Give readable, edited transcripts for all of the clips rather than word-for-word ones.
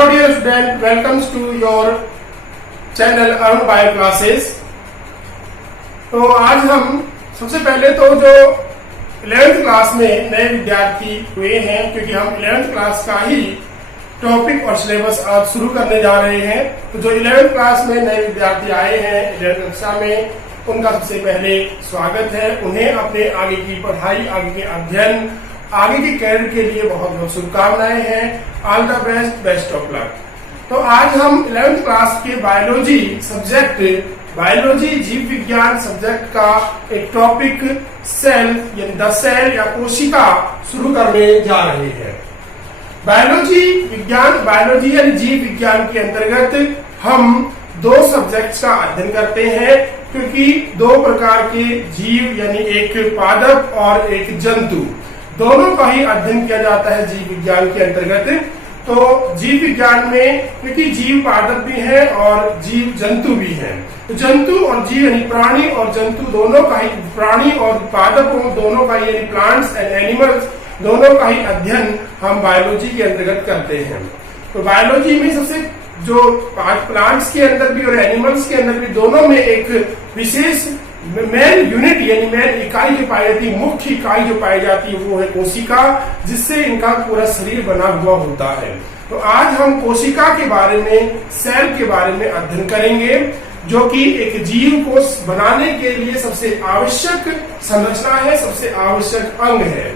Hello dear student, welcomes to your channel Arun Bio Classes। तो आज हम सबसे पहले तो जो 11th क्लास में नए विद्यार्थी हुए हैं, क्योंकि हम 11th क्लास का ही टॉपिक और सिलेबस आज शुरू करने जा रहे हैं, तो जो 11th क्लास में नए विद्यार्थी आए हैं 11th कक्षा में, उनका सबसे पहले स्वागत है। उन्हें अपने आगे की पढ़ाई, आगे के अध्ययन, आगे के कैरियर के लिए बहुत बहुत शुभकामनाएं हैं। All the best, best of luck. तो आज हम 11th क्लास के बायोलॉजी सब्जेक्ट, बायोलॉजी जीव विज्ञान सब्जेक्ट का एक टॉपिक सेल यानी द सेल या कोशिका शुरू करने जा रहे हैं। बायोलॉजी विज्ञान, बायोलॉजी यानी जीव विज्ञान के अंतर्गत हम दो सब्जेक्ट्स का अध्ययन करते हैं, क्योंकि दो प्रकार के जीव यानी एक पादप और एक जंतु, दोनों का ही अध्ययन किया जाता है जीव विज्ञान के अंतर्गत। तो जीव विज्ञान में क्योंकि जीव पादप भी है और जीव जंतु भी है, तो जंतु और जीव यानी प्राणी और जंतु दोनों का ही, प्राणी और पादपों दोनों का यानी प्लांट्स एंड एनिमल्स दोनों का ही अध्ययन हम बायोलॉजी के अंतर्गत करते हैं। तो बायोलॉजी में सबसे जो प्लांट्स के अंदर भी और एनिमल्स के अंदर भी दोनों में एक विशेष मेन यूनिट यानी मेन इकाई जो पाई जाती है, मुख्य इकाई जो पाई जाती है वो है कोशिका, जिससे इनका पूरा शरीर बना हुआ होता है। तो आज हम कोशिका के बारे में, सेल के बारे में अध्ययन करेंगे, जो कि एक जीव को बनाने के लिए सबसे आवश्यक संरचना है, सबसे आवश्यक अंग है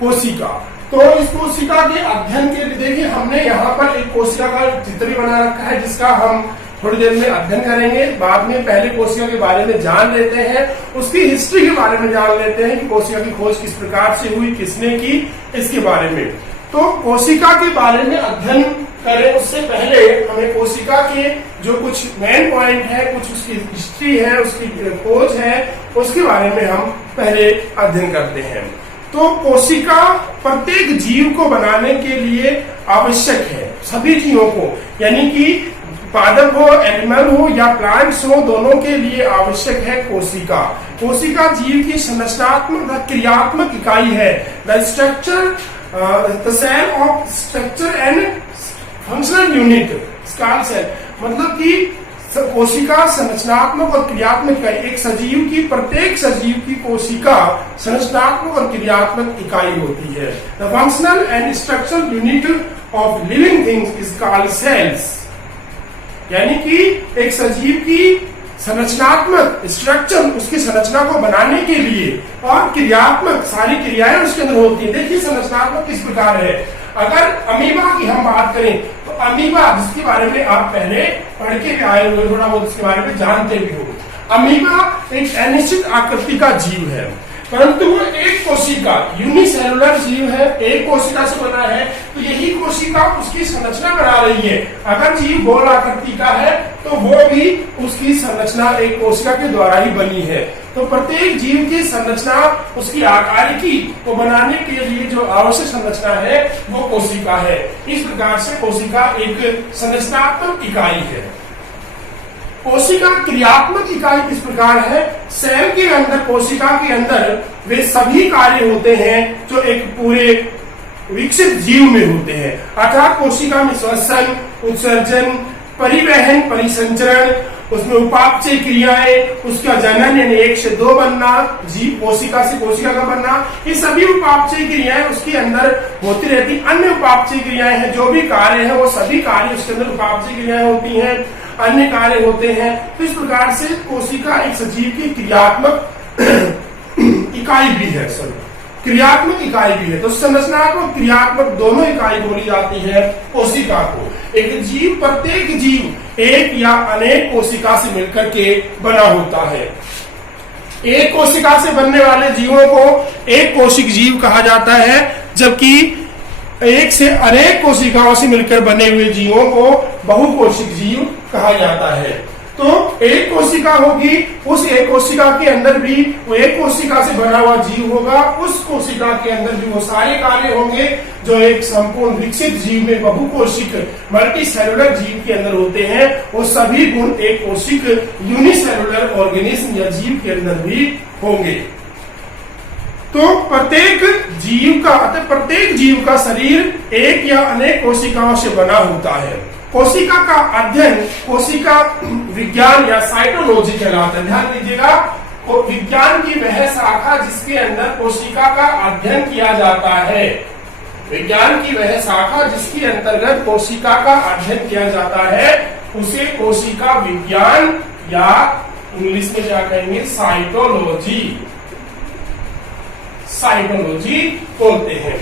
कोशिका। तो इस कोशिका के अध्ययन के लिए देखिए, हमने यहाँ पर एक कोशिका का चित्र भी बना रखा है, जिसका हम थोड़ी देर में अध्ययन करेंगे। बाद में पहले कोशिका के बारे में जान लेते हैं, उसकी हिस्ट्री के बारे में जान लेते हैं कि कोशिका की खोज किस प्रकार से हुई, किसने की, इसके बारे में। तो कोशिका के बारे में अध्ययन करें उससे पहले हमें कोशिका के जो कुछ मेन पॉइंट है, कुछ उसकी हिस्ट्री है, उसकी खोज है, उसके बारे में हम पहले अध्ययन करते हैं। तो कोशिका प्रत्येक जीव को बनाने के लिए आवश्यक है, सभी जीवों को, यानी कि पादप हो, एनिमल हो या प्लांट्स हो, दोनों के लिए आवश्यक है कोशिका। कोशिका जीव की संरचनात्मक क्रियात्मक इकाई है। The structure, the cell of structure and functional unit is called cell, मतलब कि कोशिका संरचनात्मक और क्रियात्मक इकाई। एक सजीव की, प्रत्येक सजीव की कोशिका संरचनात्मक और क्रियात्मक इकाई होती है। The functional and structural unit of living things is called cells, यानी कि एक सजीव की संरचनात्मक स्ट्रक्चर, उसकी संरचना को बनाने के लिए, और क्रियात्मक सारी क्रियाएं उसके अंदर होती है। देखिए संरचनात्मक किस प्रकार है। अगर अमीबा की हम बात करें तो अमीबा, जिसके बारे में आप पहले पढ़ के भी आए हुए, थोड़ा बहुत इसके बारे में जानते भी हो। अमीबा एक अनिश्चित आकृति का जीव है, परंतु वो एक कोशिका यूनिसेलुलर जीव है, एक कोशिका से बना है। तो यही कोशिका उसकी संरचना बना रही है। अगर जीव गोल आकृति का है तो वो भी उसकी संरचना एक कोशिका के द्वारा ही बनी है। तो प्रत्येक जीव की संरचना, उसकी आकारिकी को बनाने के लिए जो आवश्यक संरचना है वो कोशिका है। इस प्रकार से कोशिका एक संरचनात्मक इकाई है। कोशिका क्रियात्मक इकाई किस प्रकार है। सेल के अंदर, कोशिका के अंदर वे सभी कार्य होते हैं जो एक पूरे विकसित जीव में होते हैं। अर्थात कोशिका में श्वसन, उत्सर्जन, परिवहन, परिसंचरण, उसमें उपापचय क्रियाएं, उसका जनन यानी 1 से 2 बनना, जीव कोशिका से कोशिका का बनना, ये सभी उपापचय क्रियाएं उसके अंदर होती रहती। अन्य उपापचय क्रियाएं हैं, जो भी कार्य है वो सभी कार्य उसके अंदर उपापचय क्रियाएं होती हैं, अन्य कार्य होते हैं। तो इस प्रकार से कोशिका एक सजीव की क्रियात्मक इकाई भी है, क्रियात्मक इकाई भी है। तो संरचनात्मक, क्रियात्मक दोनों इकाई बोली जाती है कोशिका को। एक जीव, प्रत्येक जीव एक या अनेक कोशिका से मिलकर के बना होता है। एक कोशिका से बनने वाले जीवों को एक कोशिक जीव कहा जाता है, जबकि एक से अनेक कोशिकाओं से मिलकर बने हुए जीवों को बहुकोशिक जीव कहा जाता है। तो एक कोशिका होगी, उस एक कोशिका के अंदर भी वो एक कोशिका से बना हुआ जीव होगा, उस कोशिका के अंदर भी वो सारे कार्य होंगे जो एक संपूर्ण विकसित जीव में, बहुकोशिक मल्टी सेलुलर जीव के अंदर होते हैं। वो सभी गुण एक कोशिक यूनिसेलुलर ऑर्गेनिज्म या जीव के अंदर भी होंगे। तो प्रत्येक जीव का शरीर एक या अनेक कोशिकाओं से बना होता है। कोशिका का अध्ययन कोशिका विज्ञान या साइटोलॉजी कहलाता है। ध्यान दीजिएगा, विज्ञान की वह शाखा जिसके अंदर कोशिका का अध्ययन किया जाता है। विज्ञान की वह शाखा जिसके अंतर्गत कोशिका का अध्ययन किया जाता है उसे कोशिका विज्ञान या इंग्लिश में क्या कहेंगे, साइटोलॉजी बोलते हैं।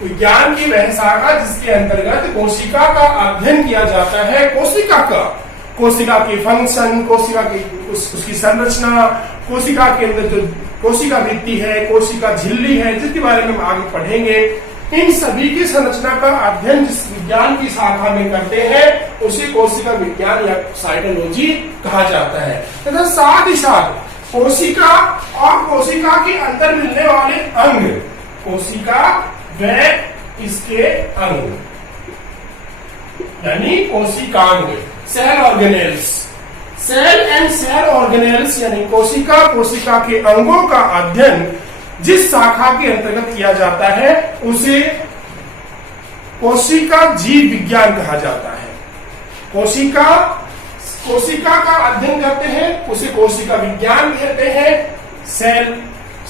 विज्ञान की वह शाखा जिसके अंतर्गत कोशिका का अध्ययन किया जाता है। कोशिका के फंक्शन, कोशिका की उसकी संरचना, कोशिका के अंदर जो कोशिका भित्ति है, कोशिका झिल्ली है, जिसके बारे में हम आगे पढ़ेंगे, इन सभी की संरचना का अध्ययन जिस विज्ञान की शाखा में करते हैं उसे कोशिका विज्ञान या साइटोलॉजी कहा जाता है। तथा साथ ही साथ कोशिका और कोशिका के अंदर मिलने वाले अंग, कोशिका व इसके अंग यानी कोशिकांग, सेल ऑर्गेनेल्स यानी कोशिका के अंगों का अध्ययन जिस शाखा के अंतर्गत किया जाता है उसे कोशिका जीव विज्ञान कहा जाता है। कोशिका का अध्ययन करते हैं उसे कोशिका विज्ञान कहते हैं, सेल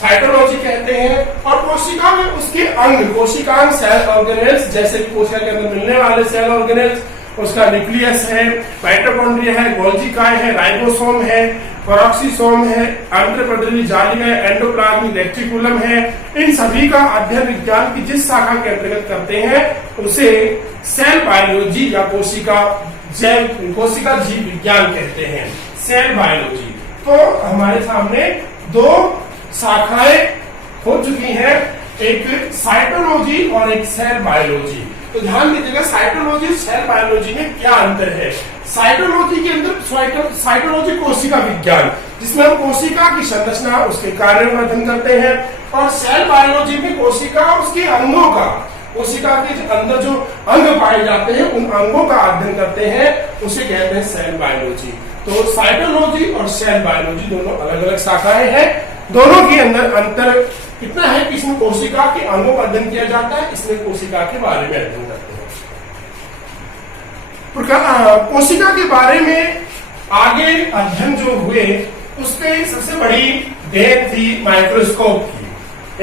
साइटोलॉजी कहते हैं। और कोशिका में उसके अंग, कोशिकांग, सेल ऑर्गेनेल्स, जैसे कि कोशिका के अंदर मिलने वाले सेल ऑर्गेनेल्स, उसका न्यूक्लियस है, माइटोकॉन्ड्रिया है, गोल्जी काय है, राइबोसोम है, पेरोक्सिसोम है, अंतरपटलीय जाली है, एंडोप्लाज्मिक रेटिकुलम है। इन सभी का अध्ययन विज्ञान की जिस शाखा के अंतर्गत करते हैं उसे सेल बायोलॉजी या कोशिका जीव विज्ञान कहते हैं, सेल बायोलॉजी। तो हमारे सामने दो शाखाएं हो चुकी हैं, एक साइटोलॉजी और एक सेल बायोलॉजी। तो ध्यान दीजिएगा, साइटोलॉजी और सेल बायोलॉजी में क्या अंतर है। साइटोलॉजी के अंदर साइटोलॉजी कोशिका विज्ञान जिसमें हम कोशिका की संरचना, उसके कार्यों का अध्ययन करते हैं, और सेल बायोलॉजी में कोशिका और उसके अंगों का, कोशिका के अंदर जो अंग पाए जाते हैं उन अंगों का अध्ययन करते हैं, उसे कहते हैं सेल बायोलॉजी। तो साइटोलॉजी और सेल बायोलॉजी दोनों अलग अलग शाखाएं हैं। दोनों के अंदर अंतर कितना है कि इसमें कोशिका के अंगों का अध्ययन किया जाता है, इसमें कोशिका के बारे में अध्ययन करते हैं। कोशिका के बारे में आगे अध्ययन जो हुए उसपे सबसे बड़ी देन थी माइक्रोस्कोप की,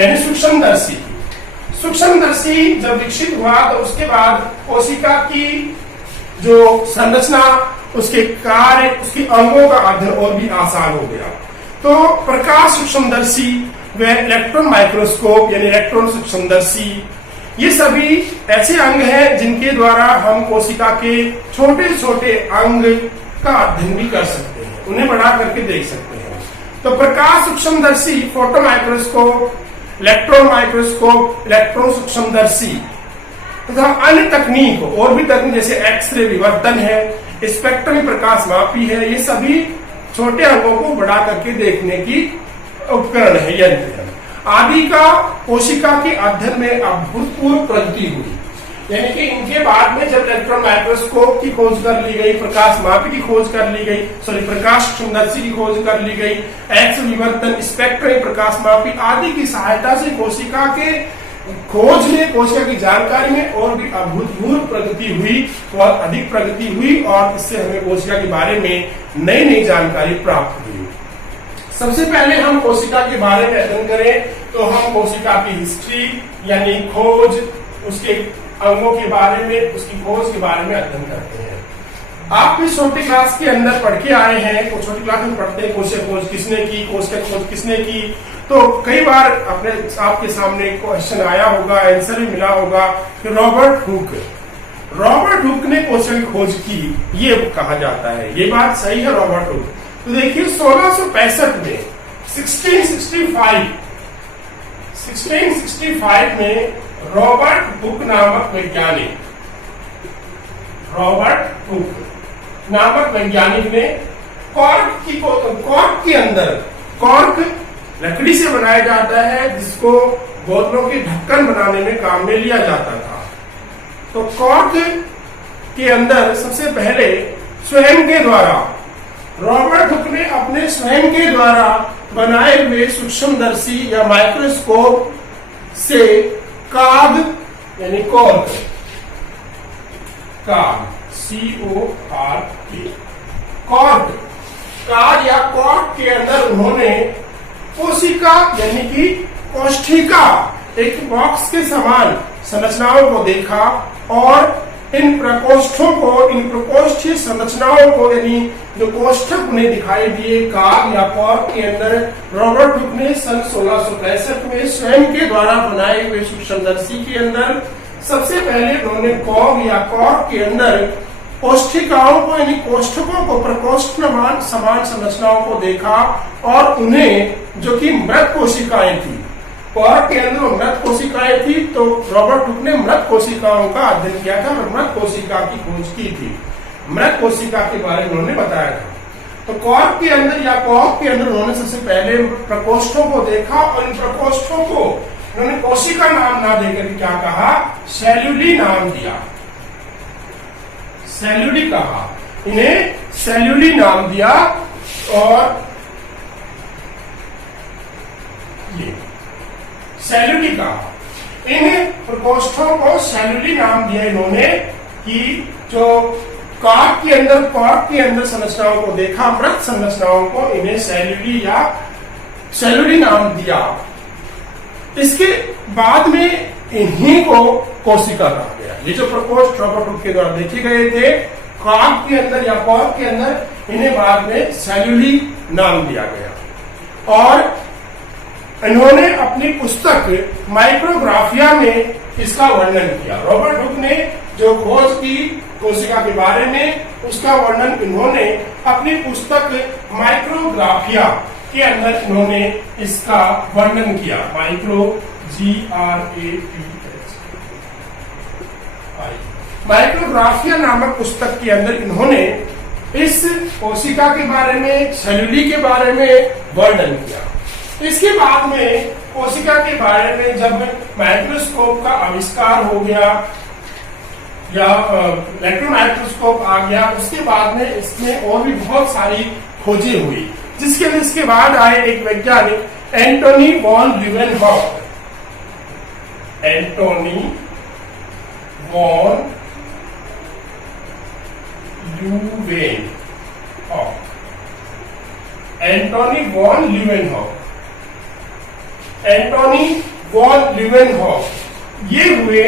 यानी सूक्ष्मदर्शी की। सूक्ष्मदर्शी जब विकसित हुआ तो उसके बाद कोशिका की जो संरचना, उसके कार्य, उसके अंगों का अध्ययन और भी आसान हो गया। तो प्रकाश सूक्ष्मदर्शी व इलेक्ट्रॉन माइक्रोस्कोप यानी इलेक्ट्रॉन सूक्ष्मदर्शी, ये सभी ऐसे अंग हैं जिनके द्वारा हम कोशिका के छोटे छोटे अंग का अध्ययन भी कर सकते हैं, उन्हें बढ़ा करके देख सकते हैं। तो प्रकाश सूक्ष्मदर्शी, photo microscope, electron microscope, electron सूक्ष्मदर्शी तथा अन्य तकनीक और भी तकनीक जैसे एक्सरे विवर्तन है, स्पेक्ट्रम प्रकाश मापी है, ये सभी छोटे अंगों को बढ़ा करके देखने की उपकरण है, यंत्र है आदि का कोशिका के अध्ययन में अभूतपूर्व प्रगति हुई। यानी कि इनके बाद में जब इलेक्ट्रॉन माइक्रोस्कोप की खोज कर ली गई, प्रकाश मापी की खोज कर ली गई, प्रकाश सूक्ष्मदर्शी की खोज कर ली गई, एक्स विवर्तन, स्पेक्ट्रम प्रकाश मापी आदि की सहायता से कोशिका के खोज में, कोशिका की जानकारी में और भी अभूतपूर्व प्रगति हुई, बहुत अधिक प्रगति हुई, और इससे हमें कोशिका के बारे में नई नई जानकारी प्राप्त हुई। सबसे पहले हम कोशिका के बारे में अध्ययन करें तो हम कोशिका की हिस्ट्री यानी खोज, उसके अंगों के बारे में, उसकी खोज के बारे में अध्ययन करते हैं। आप भी छोटी क्लास के अंदर पढ़ के आए हैं, तो छोटी क्लास में पढ़ते हैं कोशिका खोज किसने की, कोशिका खोज किसने की। तो कई बार अपने आपके सामने क्वेश्चन आया होगा, आंसर भी मिला होगा कि रॉबर्ट हुक ने कोशिका की खोज की, ये कहा जाता है। ये बात सही है, रॉबर्ट हुक। तो देखिए 1665 में 1665 में रॉबर्ट हुक नामक वैज्ञानिक ने कॉर्क के अंदर, कॉर्क लकड़ी से बनाया जाता है जिसको बोतलों के ढक्कन बनाने में काम में लिया जाता था। तो कॉर्क के अंदर सबसे पहले स्वयं के द्वारा रॉबर्ट हुक ने अपने स्वयं के द्वारा बनाए हुए सूक्ष्मदर्शी या माइक्रोस्कोप से कॉर्क यानी कॉर्क कॉर्क या कॉर्क के अंदर उन्होंने कोशिका यानी कि कोष्ठिका एक बॉक्स के समान संरचनाओं को देखा और इन प्रकोष्ठीय संरचनाओं को यानी जो कोष्ठक उन्हें दिखाई दिए कॉर्क या कॉर्क के अंदर रॉबर्ट हुक ने सन 1665 में स्वयं के द्वारा बनाए हुए सूक्ष्मदर्शी के अंदर सबसे पहले उन्होंने कॉर्क या कॉर्क के अंदर कोष्ठिकाओं को यानी कोष्ठकों को प्रकोष्ठ समान संरचनाओं को देखा और उन्हें जो कि मृत कोशिकाएं थी कॉर्क के अंदर मृत कोशिकाएं थी तो रॉबर्ट हुक ने मृत कोशिकाओं का अध्ययन किया था और मृत कोशिका की खोज की थी मृत कोशिका के बारे में उन्होंने बताया था। तो कॉर्क के अंदर या कॉर्क के अंदर उन्होंने सबसे पहले प्रकोष्ठों को देखा और इन प्रकोष्ठों को उन्होंने कोशिका नाम ना देकर क्या कहा, सेल्यूली नाम दिया, सेल्यूली कहा, इन्हें सेल्यूली नाम दिया और ये सेल्यूली कहा। इन प्रकोष्ठों को सेल्यूली नाम दिया इन्होंने कि जो कॉर्क के अंदर संरचनाओं को देखा मृत संरचनाओं को इन्हें सेल्यूली नाम दिया। इसके बाद में इन्हीं को कोशिका कहा गया। ये जो प्रकोष्ठ रॉबर्ट हुक के द्वारा देखे गए थे कॉर्क के अंदर या कॉर्क के अंदर इन्हें बाद में सेल्यूली नाम दिया गया और इन्होंने अपनी पुस्तक माइक्रोग्राफिया में इसका वर्णन किया। रॉबर्ट हुक ने जो खोज की कोशिका के बारे में उसका वर्णन इन्होंने अपनी पुस्तक माइक्रोग्राफिया के अंदर इन्होंने इसका वर्णन किया। माइक्रोग्राफिया नामक पुस्तक के अंदर इन्होंने इस कोशिका के बारे में सेल्यूली के बारे में वर्णन किया। इसके बाद में कोशिका के बारे में जब माइक्रोस्कोप का आविष्कार हो गया या इलेक्ट्रॉन माइक्रोस्कोप आ गया उसके बाद में इसमें और भी बहुत सारी खोजें हुई जिसके बाद आए एक वैज्ञानिक Antony von Leeuwenhoek. Antony von Leeuwenhoek ये हुए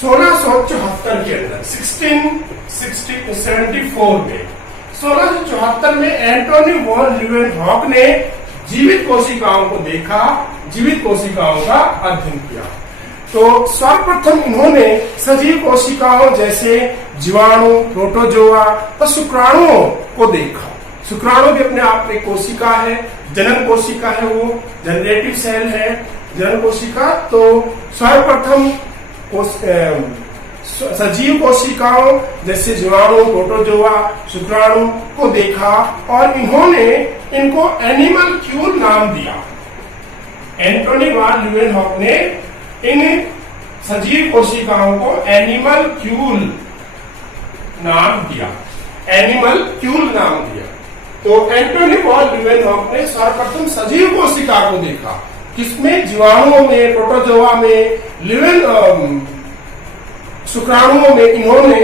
1674 के अंदर 1674 में 1674 में एंटोनी वॉन ल्यूवेनहॉक ने जीवित कोशिकाओं को देखा, जीवित कोशिकाओं का अध्ययन किया। तो सर्वप्रथम इन्होंने सजीव कोशिकाओं जैसे जीवाणु, प्रोटोजोआ और शुक्राणुओं को देखा। शुक्राणु भी अपने आप में कोशिका है, जनन कोशिका है, वो जनरेटिव सेल है जनन कोशिका। तो सर्वप्रथम सजीव कोशिकाओं जैसे जीवाणु, प्रोटोजोआ, शुक्राणु को देखा और इन्होंने इनको एनिमलक्यूल नाम दिया। एंटोनी वॉन ल्यूवेनहॉक ने इन सजीव कोशिकाओं को एनिमलक्यूल नाम दिया, एनिमलक्यूल नाम दिया। तो एंटोनी वॉन ल्यूवेनहॉक ने सर्वप्रथम सजीव कोशिका को देखा, किसमें, जीवाणुओं में, प्रोटोजोआ में, शुक्राणुओं में इन्होंने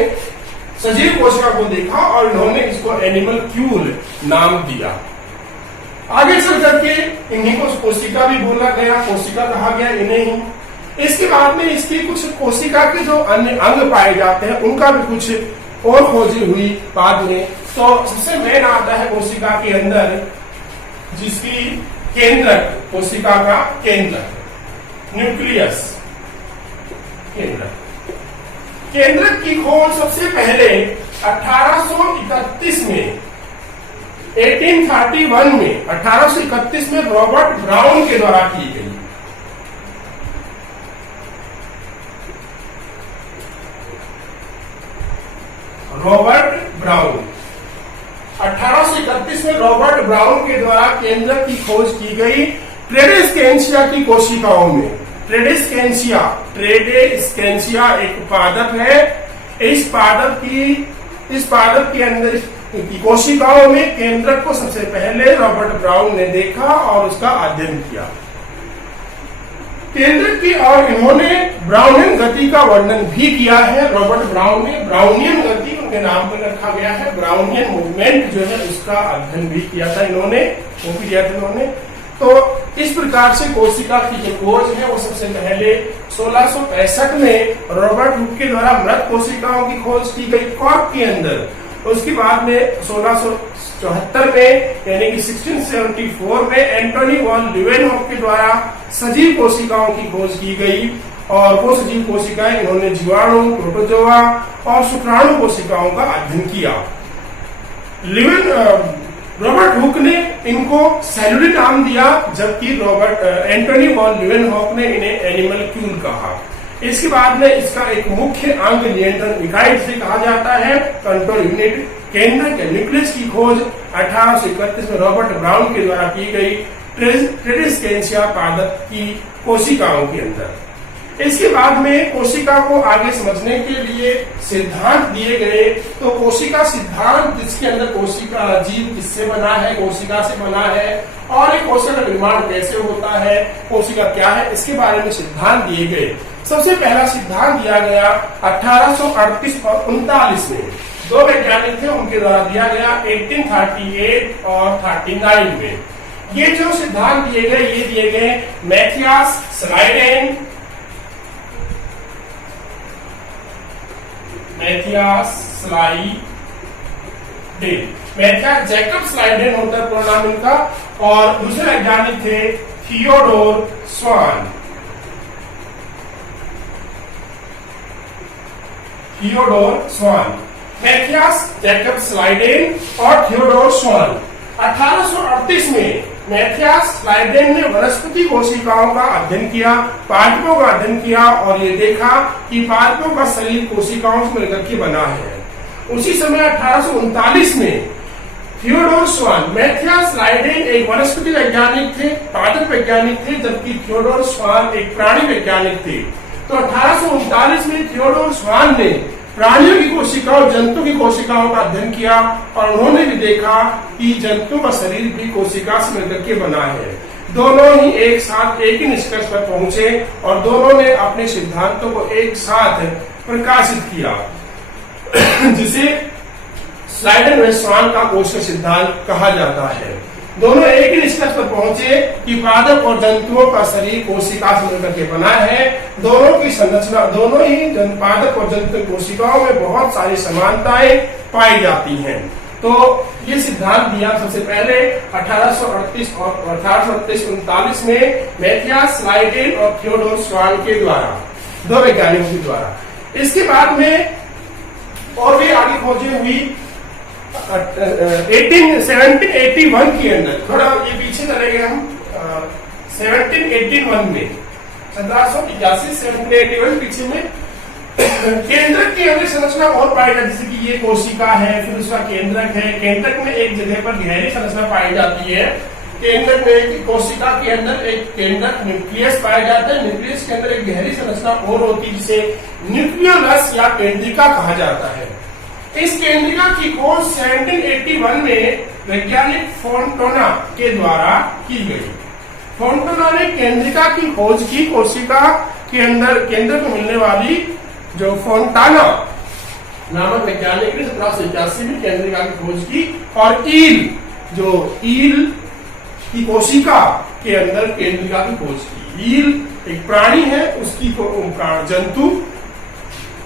सजीव कोशिका को देखा और इन्होंने इसको एनिमलक्यूल नाम दिया। आगे चल करके इन्हीं को कोशिका भी बोला गया, कोशिका कहा गया इन्हें ही। इसके बाद में इसकी कुछ कोशिका के जो अन्य अंग पाए जाते हैं उनका भी कुछ और खोजी हुई बाद में। तो सबसे मेन आता है कोशिका के अंदर जिसकी केंद्रक, कोशिका का केंद्रक, न्यूक्लियस, केंद्रक की खोज सबसे पहले 1831 में 1831 में रॉबर्ट ब्राउन के द्वारा की गई। रॉबर्ट ब्राउन 1831 में रॉबर्ट ब्राउन के द्वारा केंद्रक की खोज की गई ट्रेडेस्केंसिया की कोशिकाओं में। ट्रेडेस्केंसिया एक पादप है। इस पादप के अंदर की कोशिकाओं में केंद्रक को सबसे पहले रॉबर्ट ब्राउन ने देखा और उसका अध्ययन किया। केंद्रक की और इन्होंने ब्राउनियन गति का वर्णन भी किया है। रॉबर्ट ब्राउन ने ब्राउनियन गति उनके नाम पर रखा गया है, ब्राउनियन मूवमेंट जो है उसका अध्ययन भी किया था इन्होंने, वो भी किया था इन्होंने। तो इस प्रकार से कोशिका की जो खोज है वो सबसे पहले 1665 में रॉबर्ट हुक के द्वारा मृत कोशिकाओं की खोज की गई कॉर्क के अंदर। उसके बाद में 1674 में यानी कि 1674 में एंटोनी वॉन ल्यूवेनहॉफ के द्वारा सजीव कोशिकाओं की खोज की गई और वो सजीव कोशिकाएं इन्होंने जीवाणु, प्रोटोजोआ और शुक्राणु कोशिकाओं का अध्ययन किया। रॉबर्ट हुक ने इनको सेलुलर नाम दिया, जबकि एंटोनी वॉन ल्यूवेनहॉफ ने इन्हें एनिमलक्यूल कहा। इसके बाद में इसका एक मुख्य अंग नियंत्रण इकाई जिसे कहा जाता है कंट्रोल यूनिट, केंद्र के न्यूक्लियस की खोज 1831 में रॉबर्ट ब्राउन के द्वारा की गई ट्रेडिस्केंसिया पादप की कोशिकाओं के अंदर। इसके बाद में कोशिका को आगे समझने के लिए सिद्धांत दिए गए। तो कोशिका सिद्धांत, जिसके अंदर कोशिका जीव किससे बना है, कोशिका से बना है और एक कोशिका का निर्माण कैसे होता है, कोशिका क्या है, इसके बारे में सिद्धांत दिए गए। सबसे पहला सिद्धांत दिया गया 1838 और 39 में, दो वैज्ञानिक थे उनके द्वारा दिया गया 1838 और 39 में। ये जो सिद्धांत दिए गए ये दिए गए Matthias Schleiden, Matthias Jacob Schleiden होता है पूरा नाम इनका, और दूसरे वैज्ञानिक थे Theodore Schwann. Matthias Jacob Schleiden और थियोडोर स्वान। 1838 में मैथियास स्लाइडेन ने वनस्पति कोशिकाओं का अध्ययन किया, पादपों का अध्ययन किया और ये देखा कि पादपों का शरीर कोशिकाओं से मिलकर के बना है। उसी समय 1839 में थियोडोर स्वान, मैथियास स्लाइडेन एक वनस्पति वैज्ञानिक थे, पादप वैज्ञानिक थे, जबकि थियोडोर स्वान एक प्राणी वैज्ञानिक थे। तो 1839 में थियोडोर स्वान ने प्राणियों की कोशिकाओं, जंतु की कोशिकाओं का अध्ययन किया और उन्होंने भी देखा कि जंतु का शरीर भी कोशिका से मिलकर के बना है। दोनों ही एक साथ एक ही निष्कर्ष पर पहुंचे और दोनों ने अपने सिद्धांतों को एक साथ प्रकाशित किया, जिसे स्लाइडेन व स्वान का कोशिका सिद्धांत कहा जाता है। दोनों एक ही निष्कर्ष पर पहुंचे कि पादप और जंतुओं का शरीर कोशिका से मिलकर के बना है। दोनों की संरचना, दोनों ही पादप और जंतु कोशिकाओं में बहुत सारी समानताएं पाई जाती हैं। तो ये सिद्धांत दिया सबसे पहले 1838 और 1839 में मैथियास स्लाइडेन और थियोडोर स्वान के द्वारा, दो वैज्ञानिकों के द्वारा। इसके बाद में और भी आगे खोजें हुई 1781 के अंदर, थोड़ा ये पीछे चले गए हम, 1781 में, 1781 1781 पीछे में केंद्रक की अंदर संरचना और पाई जाती है, जैसे कि ये कोशिका है, फिर उसका केंद्रक है। केंद्रक में एक जगह पर गहरी संरचना पाई जाती है। केंद्रक में कोशिका के अंदर एक केंद्रक न्यूक्लियस पाया जाता है, न्यूक्लियस के अंदर एक गहरी संरचना और होती है जिसे न्यूक्लियोलस या केंद्रिका कहा जाता है। इस केंद्रिका की खोज 1781 में वैज्ञानिक फोंटाना के द्वारा की गई। फोंटाना ने केंद्रिका की खोज की, कोशिका के अंदर केंद्र को मिलने वाली जो फोंटाना नामक वैज्ञानिक ने 1781 में केंद्रिका की खोज की। और ईल की कोशिका के अंदर केंद्रिका की खोज की। ईल एक प्राणी है, उसकी जंतु,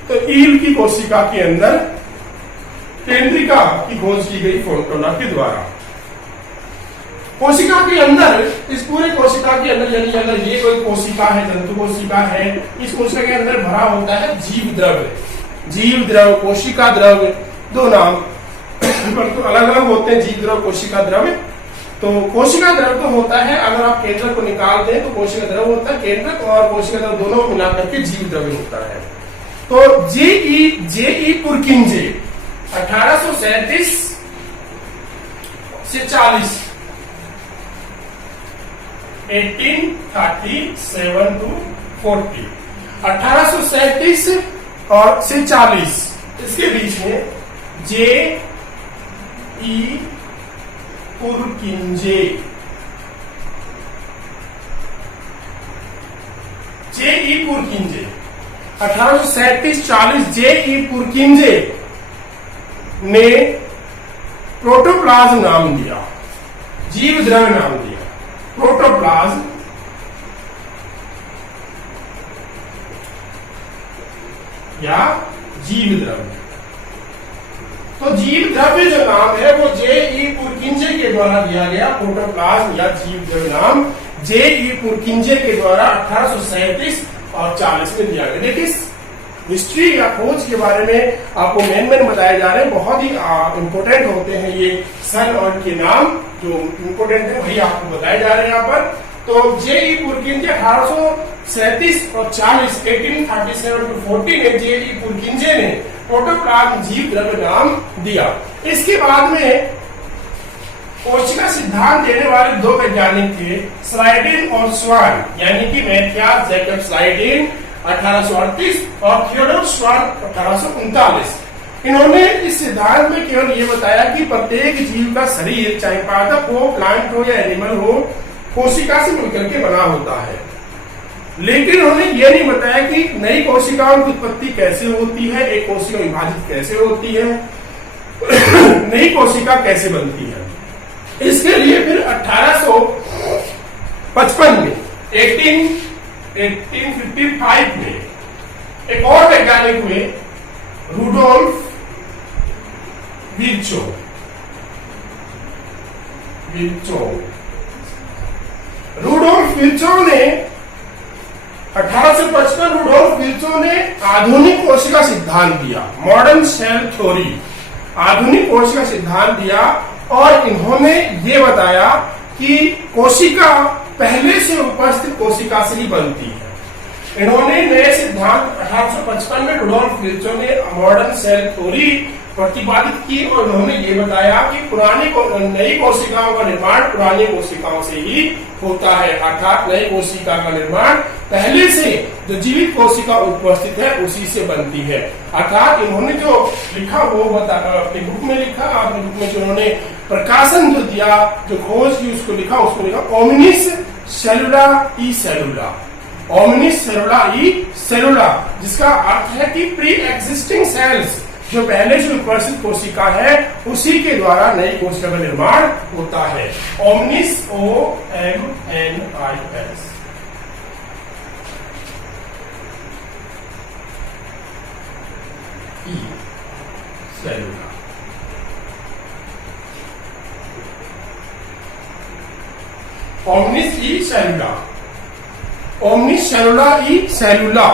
तो ईल की कोशिका के अंदर केंद्रिका की खोज की गई फोंटाना के द्वारा। कोशिका के अंदर, इस पूरे कोशिका के अंदर, यानी अगर ये कोई कोशिका है, जंतु कोशिका है, इस कोशिका के अंदर भरा होता है जीव द्रव्य। जीव द्रव्य, कोशिका द्रव्य, दो नाम परंतु अलग अलग होते हैं, जीव द्रव्य, कोशिका द्रव्य। तो कोशिका द्रव्य तो होता है, अगर आप केंद्रक को निकाल दें तो कोशिका द्रव्य होता है, केंद्रक और कोशिका द्रव्य दोनों को मिलाकर के जीव द्रव्य होता है। तो जेई पुरकिंजे 1837 से 40, 1837 to 40, 1837 और से 40 इसके बीच में ई पुरकिंजे, जे ई पुरकिंजे 1837-40 जे ई पुरकिंजे ने प्रोटोप्लाज्म नाम दिया, जीव द्रव्य नाम दिया, प्रोटोप्लाज्म या जीव द्रव्य। तो जीव द्रव्य जो नाम है वो जे ई पुरकिंजे के द्वारा दिया गया, प्रोटोप्लाज्म या जीव द्रव्य नाम जे ई पुरकिंजे के द्वारा 1837 और 40 में दिया गया। देखिए हिस्ट्री या खोज के बारे में आपको मेन बताए जा रहे हैं, बहुत ही इंपोर्टेंट होते हैं ये सन और के नाम जो इंपोर्टेंट है वही आपको बताए जा रहे हैं यहाँ पर। तो जे ई पुरकिंजे 1837 और 40 1837-40 में जे ई पुरकिंजे ने प्रोटोप्लाज्म जीव द्रव्य नाम दिया। इसके बाद में कोशिका सिद्धांत देने वाले दो वैज्ञानिक थे, स्लाइडिन और स्वान, यानी कि मैथियास जैकब स्लाइडिन 1838 और थियोडोर स्वान 1839। इन्होंने इस सिद्धांत में केवल ये बताया कि प्रत्येक जीव का शरीर, चाहे पादप हो, प्लांट हो या एनिमल हो, कोशिका से मिलकर के बना होता है। लेकिन उन्होंने ये नहीं बताया कि नई कोशिकाओं की उत्पत्ति कैसे होती है, एक कोशिका विभाजित कैसे होती है, नई कोशिका कैसे बनती है। इसके लिए फिर 1855 में 1855 में एक और वैज्ञानिक हुए, रुडोल्फ विर्चो। रुडोल्फ विर्चो ने 1855 रुडोल्फ विर्चो ने आधुनिक कोशिका सिद्धांत दिया, मॉडर्न सेल थ्योरी, आधुनिक कोशिका सिद्धांत दिया। और इन्होंने ये बताया कि कोशिका पहले से उपस्थित कोशिका से ही बनती है। इन्होंने नए सिद्धांत 1855 में रुडोल्फ विर्चो ने मॉडर्न सेल थ्योरी प्रतिपादित की और उन्होंने ये बताया कि नई कोशिकाओं का निर्माण पुरानी कोशिकाओं से ही होता है, अर्थात नई कोशिका का निर्माण पहले से जो जीवित कोशिका उपस्थित है उसी से बनती है। अर्थात इन्होंने जो लिखा वो अपने बुक में लिखा, अपने बुक में जो उन्होंने प्रकाशन जो दिया, जो खोज की उसको लिखा ओमिनिस सेलुला ई सेलुला, ओमिनिस सेलुला ई सेलुला, जिसका अर्थ है कि प्री एग्जिस्टिंग सेल्स, जो पहले से उपस्थित कोशिका है उसी के द्वारा नई कोशिका का निर्माण होता है। Omnis, OMNIS, सेलुला। ओमनिस ई सेलुला, ओमनिस सेलुला ई सेलुला,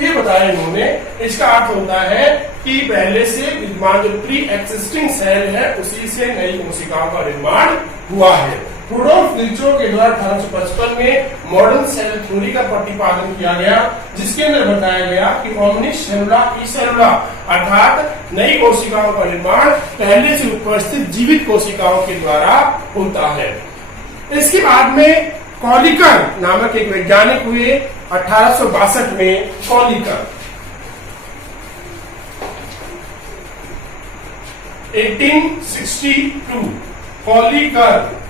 ये बताया इन्होंने। इसका अर्थ होता है कि पहले से विद्यमान जो प्री एक्सिस्टिंग सेल है उसी से नई कोशिकाओं का निर्माण हुआ है। रुडोल्फ विर्चो के द्वारा 1855 में मॉडर्न सेल थ्योरी का प्रतिपादन किया गया, जिसके अंदर बताया गया कि ओमनिस सेलुला ई सेलुला, अर्थात नई कोशिकाओं का निर्माण पहले से उपस्थित जीवित कोशिकाओं के द्वारा होता है। इसके बाद में कॉलिकर नामक एक वैज्ञानिक हुए 1862 में। कॉलिकर 1862, कॉलिकर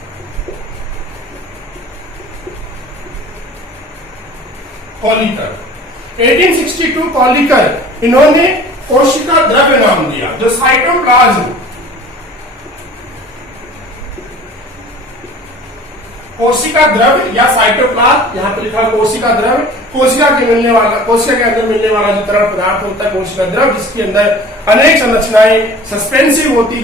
1862 कॉलिकर, इन्होंने कोशिका द्रव्य नाम दिया, जो साइटोप्लाज्म, कोशिका द्रव्य या साइटोप्लाज्म, यहाँ पे लिखा कोशिका द्रव्य, कोशिका के अंदर मिलने वाला जो तरल पदार्थ होता है कोशिका द्रव्य, जिसके अंदर अनेक संरचनाएं सस्पेंसिव होती,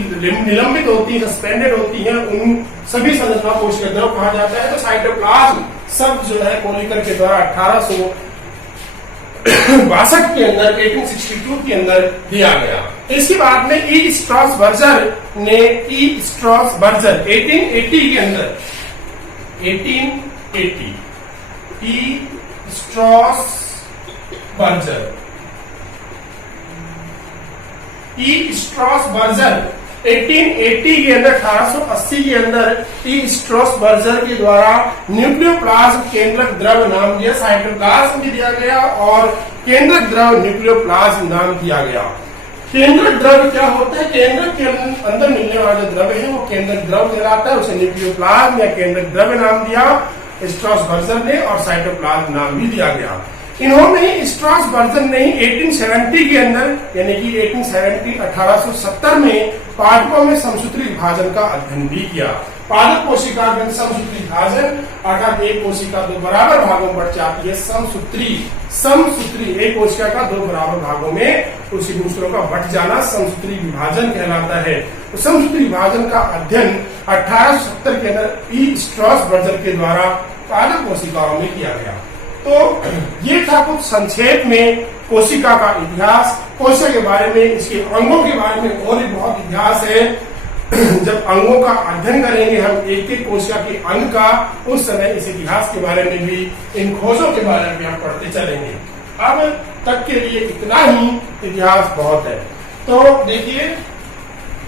निलंबित होती, सस्पेंडेड होती हैं, उन सभी संरचना कोशिका द्रव्य कहा जाता है। तो साइटोप्लाज्म सब जो है कॉलिकर के द्वारा 1862 के अंदर, 1862 के अंदर दिया गया। इसके बाद में ई स्ट्रासबर्गर ने, ई स्ट्रासबर्गर 1880 के अंदर, 1880, ई स्ट्रासबर्गर, ई स्ट्रासबर्गर 1880 के अंदर, 1880 के अंदर ई स्ट्रासबर्गर के द्वारा न्यूक्लियोप्लाज्म केंद्रक द्रव्य नाम दिया, साइटोप्लाज्म भी दिया गया और केंद्रक द्रव्य न्यूक्लियोप्लाज्म नाम दिया गया। केंद्रक द्रव्य क्या होता है? केंद्रक के अंदर मिलने वाला जो द्रव्य है वो केंद्रक द्रव्य कहलाता है। उसे न्यूक्लियोप्लाज्म या केंद्रक द्रव्य नाम दिया स्ट्रासबर्गर ने और साइटोप्लाज्म नाम भी दिया गया। इन्होंने स्ट्रासबर्गर ने 1870 के अंदर यानी कि 1870 में पादपों में समसूत्री विभाजन का अध्ययन भी किया। पादप कोशिका में समसूत्री विभाजन अर्थात एक कोशिका दो बराबर भागों में बढ़ जाती है। समसूत्री एक कोशिका का दो बराबर भागों में उसी दूसरों का बढ़ जाना समसूत्री विभाजन कहलाता है। तो समसूत्री विभाजन का अध्ययन 1870 के अंदर ई स्ट्रासबर्गर के द्वारा पादप कोशिकाओं में किया गया। तो ये था कुछ संक्षेप में कोशिका का इतिहास। कोशिका के बारे में, इसके अंगों के बारे में और भी बहुत इतिहास है। जब अंगों का अध्ययन करेंगे हम एक एक कोशिका के अंग का, उस समय इस इतिहास के बारे में भी, इन खोजों के बारे में भी हम पढ़ते चलेंगे। अब तक के लिए इतना ही, इतिहास बहुत है। तो देखिए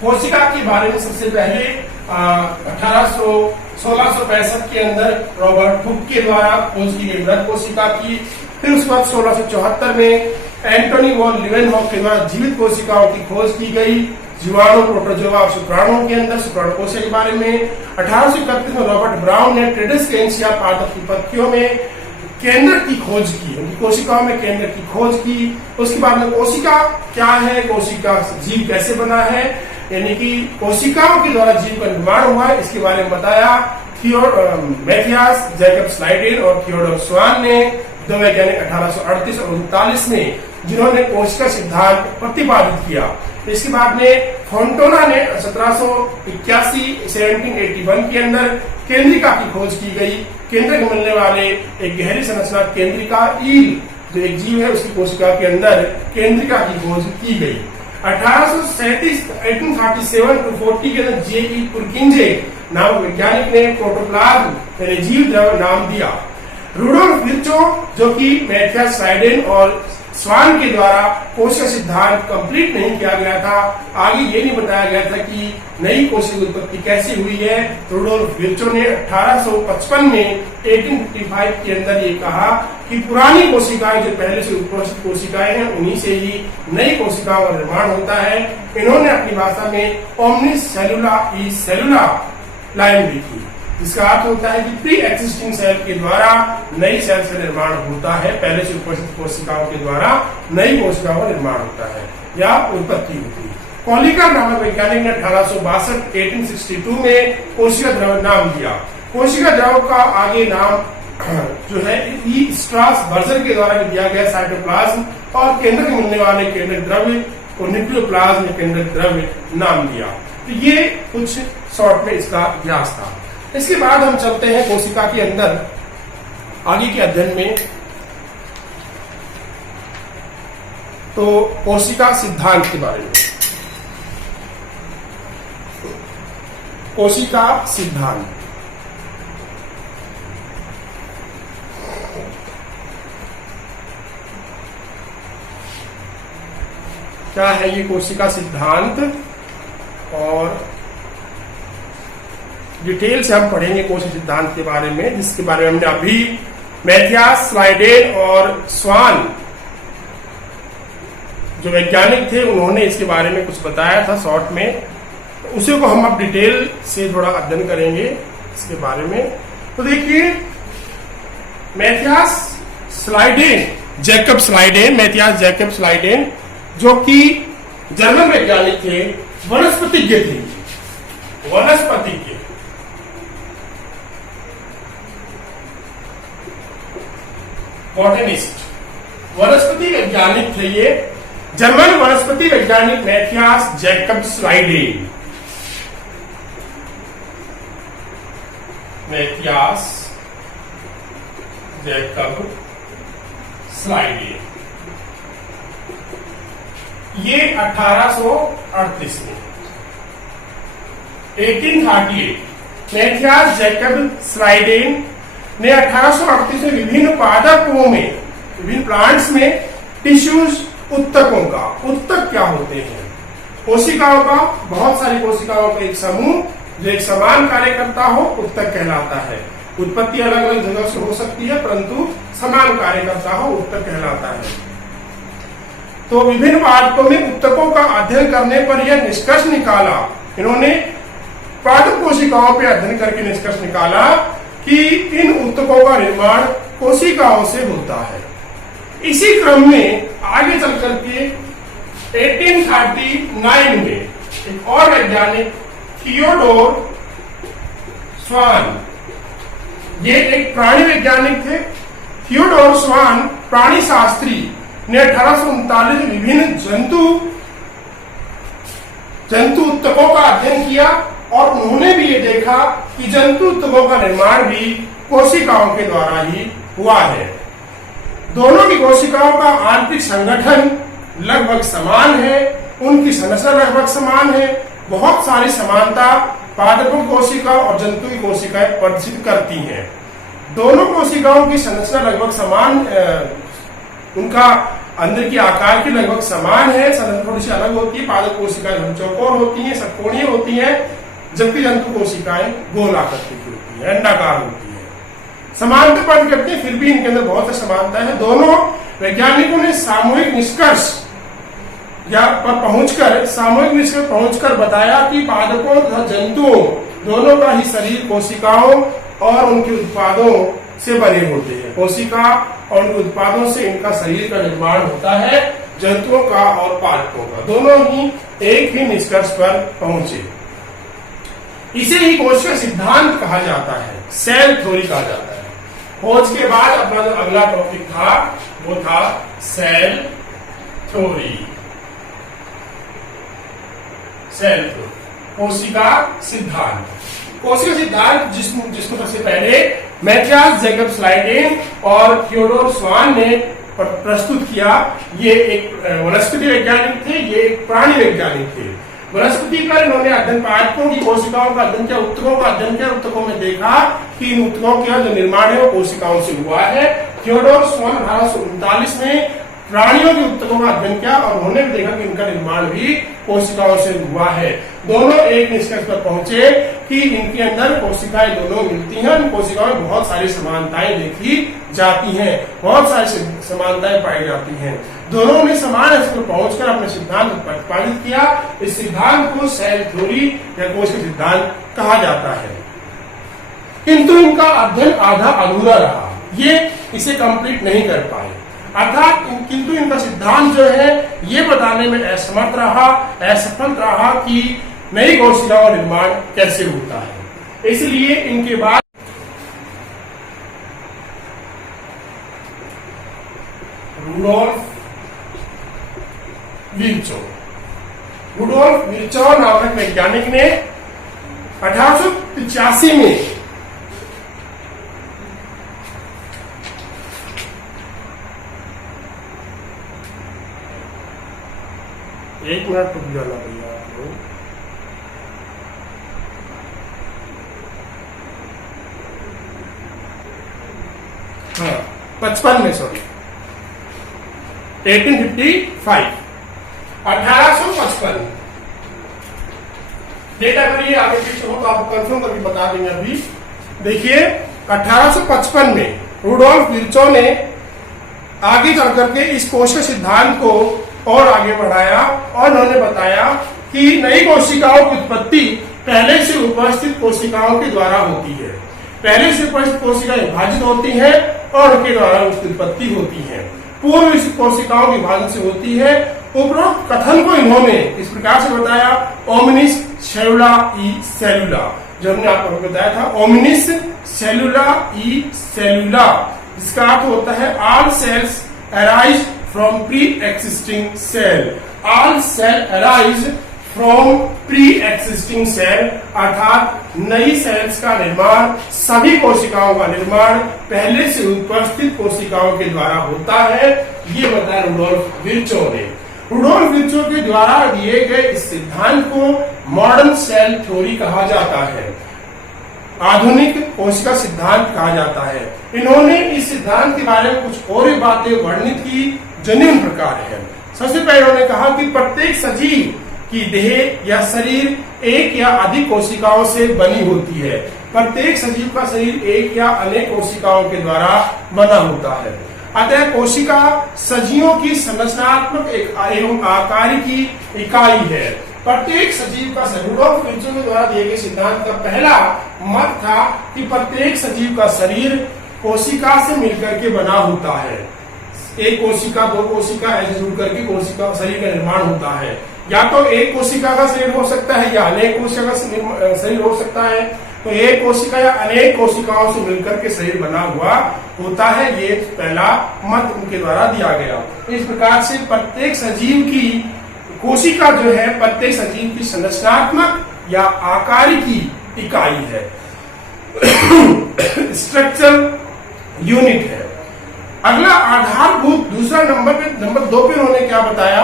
कोशिका के बारे में सबसे पहले 1665 के अंदर रॉबर्ट हुक के द्वारा खोज की गई मृत कोशिका की। फिर उसके बाद 1674 में एंटोनी वॉन लीवेनहॉक के द्वारा जीवित कोशिकाओं की खोज की गई, जीवाणु, प्रोटोजोआ और शुक्राणुओं के अंदर शुक्राणु कोशिका के बारे में। 1831 में रॉबर्ट ब्राउन ने ट्रेडिस्केंसिया पादप की पत्तियों में केंद्रक की खोज की, उनकी कोशिकाओं में केंद्रक की खोज की। उसके बाद में कोशिका क्या है, कोशिका जीव कैसे बना है, यानी कि कोशिकाओं के द्वारा जीव का निर्माण हुआ है, इसके बारे में बताया मैथियास, जैकब स्लाइडेन और थियोडोर स्वान ने, दो वैज्ञानिक 1838 और 39 में, जिन्होंने कोशिका सिद्धांत प्रतिपादित किया। इसके बाद में फोंटोना ने 1781 के अंदर केंद्रिका की खोज की गई। केंद्र में मिलने वाले एक गहरी संरचना केंद्रिका ईल, जो एक जीव है, उसकी कोशिका के अंदर केंद्रिका की खोज की गई। 1837 to 40 के अंदर J.E. पुरकिंजे नामक वैज्ञानिक ने प्रोटोप्लाज्म यानी जीव द्रव्य नाम दिया। रूडोल्फ विर्चो, जो कि मैथियास, स्लाइडेन और स्वान के द्वारा कोशिका सिद्धांत कंप्लीट नहीं किया गया था, आगे ये नहीं बताया गया था कि नई कोशिका की उत्पत्ति कैसे हुई है। रूडोल्फ विर्चो ने 1855 में 1855 के अंदर ये कहा कि पुरानी कोशिकाएं जो पहले से उपस्थित कोशिकाएं हैं, उन्हीं से ही नई कोशिकाओं का निर्माण होता है। इन्होंने अपनी भाषा में ओमनिस सेलुला ई सेलुला लाइन भी की, इसका अर्थ होता है कि प्री एक्सिस्टिंग सेल के द्वारा नई सेल से निर्माण होता है, पहले से उपस्थित कोशिकाओं के द्वारा नई कोशिकाओं का निर्माण होता है या उत्पत्ति होती है। कॉलिका नामक वैज्ञानिक ने 1862 में कोशिका द्रव्य नाम दिया। कोशिका द्रव्य का आगे नाम जो है ई स्ट्रासबर्गर के द्वारा दिया गया साइटोप्लाज्म, और केंद्र में मिलने वाले केंद्रक द्रव्य को न्यूक्लियोप्लाज्म या केंद्रक द्रव्य नाम दिया। तो ये कुछ शॉर्ट में इसका इतिहास था। इसके बाद हम चलते हैं कोशिका के अंदर आगे के अध्ययन में। तो कोशिका सिद्धांत के बारे में, कोशिका सिद्धांत क्या है? ये कोशिका सिद्धांत और डिटेल से हम पढ़ेंगे कोशिका सिद्धांत के बारे में, जिसके बारे में हमने अभी मैथियास, स्लाइडेन और स्वान जो वैज्ञानिक थे, उन्होंने इसके बारे में कुछ बताया था शॉर्ट में, उसी को हम अब डिटेल से थोड़ा अध्ययन करेंगे इसके बारे में। तो देखिए Matthias Schleiden, Jacob Schleiden, Matthias Jacob Schleiden, जो कि जर्मन वैज्ञानिक थे, वनस्पतिज्ञ थे, वनस्पतिज्ञ, बॉटनिस्ट, वनस्पति वैज्ञानिक थे। ये जर्मन वनस्पति वैज्ञानिक Matthias Jacob Schleiden, Matthias Jacob Schleiden, ये 1838 में 1838 मैथियास जैकब स्लाइडेन ने 1838 में विभिन्न पादपों में, विभिन्न प्लांट्स में टिश्यूज, उत्तकों का, उत्तक क्या होते हैं? कोशिकाओं का, बहुत सारी कोशिकाओं का एक समूह जो एक समान कार्य करता हो, उत्तक कहलाता है। उत्पत्ति अलग अलग जगह से हो सकती है, परंतु समान कार्य करता हो, उत्तक कहलाता है। तो विभिन्न पादपों में ऊतकों का अध्ययन करने पर यह निष्कर्ष निकाला, इन्होंने पादप कोशिकाओं पर अध्ययन करके निष्कर्ष निकाला कि इन ऊतकों का निर्माण कोशिकाओं से होता है। इसी क्रम में आगे चल करके 1839 में एक और वैज्ञानिक थियोडोर स्वान, ये एक प्राणी वैज्ञानिक थे। थियोडोर स्वान प्राणी शास्त्री ने 1839 में विभिन्न जंतु ऊतकों का अध्ययन किया और उन्होंने भी ये देखा कि जंतु ऊतकों का निर्माण भी कोशिकाओं के द्वारा ही हुआ है। दोनों की कोशिकाओं का आंतरिक संगठन लगभग समान है, उनकी संरचना लगभग समान है। बहुत सारी समानता पादपों कोशिका और जंतु की कोशिकाएं प्रदर्शित करती हैं। दोनों कोशिकाओं की संरचना लगभग समान, उनका अंदर की आकार की लगभग समान है। संरचना थोड़ी सी अलग होती है, पादप कोशिकाएं चौकोर होती हैं, षटकोणीय होती हैं, जबकि जंतु कोशिकाएं गोल आकृति की होती है, अंडाकार होती है। समानता पाई करते हैं, फिर भी इनके अंदर बहुत सी समानता है। दोनों वैज्ञानिकों ने सामूहिक निष्कर्ष पहुंचकर बताया कि पादपों तथा जंतुओं दोनों का ही शरीर कोशिकाओं और उनके उत्पादों से बने होते हैं। कोशिका और उनके उत्पादों से इनका शरीर का निर्माण होता है, जंतुओं का और पादपों का। दोनों ही एक ही निष्कर्ष पर पहुंचे। इसे ही कोशिका सिद्धांत कहा जाता है, सेल थ्योरी कहा जाता है। खोज के बाद अपना जो अगला टॉपिक था वो था सेल थ्योरी। सेल थ्योरी, कोशिका सिद्धांत। कोशिका सिद्धांत जिसको सबसे पहले मैथियास जैकब स्लाइडेन और थियोडोर स्वान ने प्रस्तुत किया। ये एक वनस्पति वैज्ञानिक थे, ये एक प्राणी वैज्ञानिक थे। वनस्पति पर इन्होंने अध्ययन पादपों की कोशिकाओं का अध्ययन किया, ऊतकों का अध्ययन किया। ऊतकों में देखा कि इन ऊतकों का जो निर्माण है वो कोशिकाओं से हुआ है। थियोडोर स्वान 1839 में प्राणियों के ऊतकों का अध्ययन किया और उन्होंने भी देखा कि इनका निर्माण भी कोशिकाओं से हुआ है। दोनों एक निष्कर्ष पर पहुंचे कि इनके अंदर कोशिकाएं दोनों मिलती हैं। इन कोशिकाओं में बहुत सारी समानताएं देखी जाती हैं, बहुत सारी समानताएं पाई जाती हैं। दोनों ने समान स्तर पर पहुंचकर अपने सिद्धांत प्रतिपादित किया। इस सिद्धांत को सेल थ्योरी या कोशिका सिद्धांत कहा जाता है। किंतु इनका अध्ययन आधा अधूरा रहा, ये इसे कंप्लीट नहीं कर पाए। अर्थात किंतु इनका सिद्धांत जो है ये बताने में असमर्थ रहा, असफल रहा कि नई कोशिकाओं का निर्माण कैसे होता है। इसलिए इनके बाद रुडोल्फ विर्चो नामक वैज्ञानिक ने 1885 में एक मिनट रुक जाना भैया। हाँ 55 में, सॉरी 1855, 1855 डेटा करिए, आगे पीछे हो तो आपको कंफर्म करके बता देंगे। अभी देखिए 1855 में रुडोल्फ विर्चो ने आगे चल करके इस कोशिका सिद्धांत को और आगे बढ़ाया और उन्होंने बताया कि नई कोशिकाओं की उत्पत्ति पहले से उपस्थित कोशिकाओं के द्वारा होती है। पहले से उपस्थित कोशिकाएं विभाजित होती हैं और उनके द्वारा उसकी उत्पत्ति होती है। पूर्व कोशिकाओं के विभाजन से होती है। उपरोक्त कथन को इन्होंने इस प्रकार से बताया, ओमिनिस सेलुला ई सेलुला, जो हमने आपको बताया था, ओमिनिस सेलुला ई सेलुला, जिसका अर्थ होता है all cells arise from pre-existing cell. All cell arise from pre-existing cell, अर्थात नई सेल्स का निर्माण, सभी कोशिकाओं का निर्माण पहले से उपस्थित कोशिकाओं के द्वारा होता है। ये बताया रुडोल्फ विर्चो ने। रुडोल्फ विर्चो के द्वारा दिए गए इस सिद्धांत को मॉडर्न सेल थ्योरी कहा जाता है, आधुनिक कोशिका सिद्धांत कहा जाता है। इन्होंने इस सिद्धांत के बारे में कुछ और बातें वर्णित की जो निम्न प्रकार है। सबसे पहले उन्होंने कहा कि प्रत्येक सजीव की देह या शरीर एक या अधिक कोशिकाओं से बनी होती है। प्रत्येक सजीव का शरीर एक या अनेक कोशिकाओं के द्वारा बना होता है। अतः कोशिका सजीवों की संरचनात्मक एवं आकार की इकाई है। प्रत्येक सजीव का रूडोल्फ विर्चो के द्वारा दिए गए सिद्धांत का पहला मत था कि प्रत्येक सजीव का शरीर कोशिका से मिलकर के बना होता है। एक कोशिका, दो कोशिका ऐसे जुड़ करके कोशिका शरीर का निर्माण होता है। या तो एक कोशिका का शरीर हो सकता है या अनेक कोशिका का शरीर हो सकता है। तो एक कोशिका या अनेक कोशिकाओं से मिलकर के शरीर बना हुआ होता है। ये पहला मत उनके द्वारा दिया गया। इस प्रकार से प्रत्येक सजीव की कोशिका जो है प्रत्येक सजीव की संरचनात्मक या आकार की इकाई है, स्ट्रक्चरल यूनिट है। अगला आधारभूत, दूसरा नंबर 2 पे उन्होंने क्या बताया,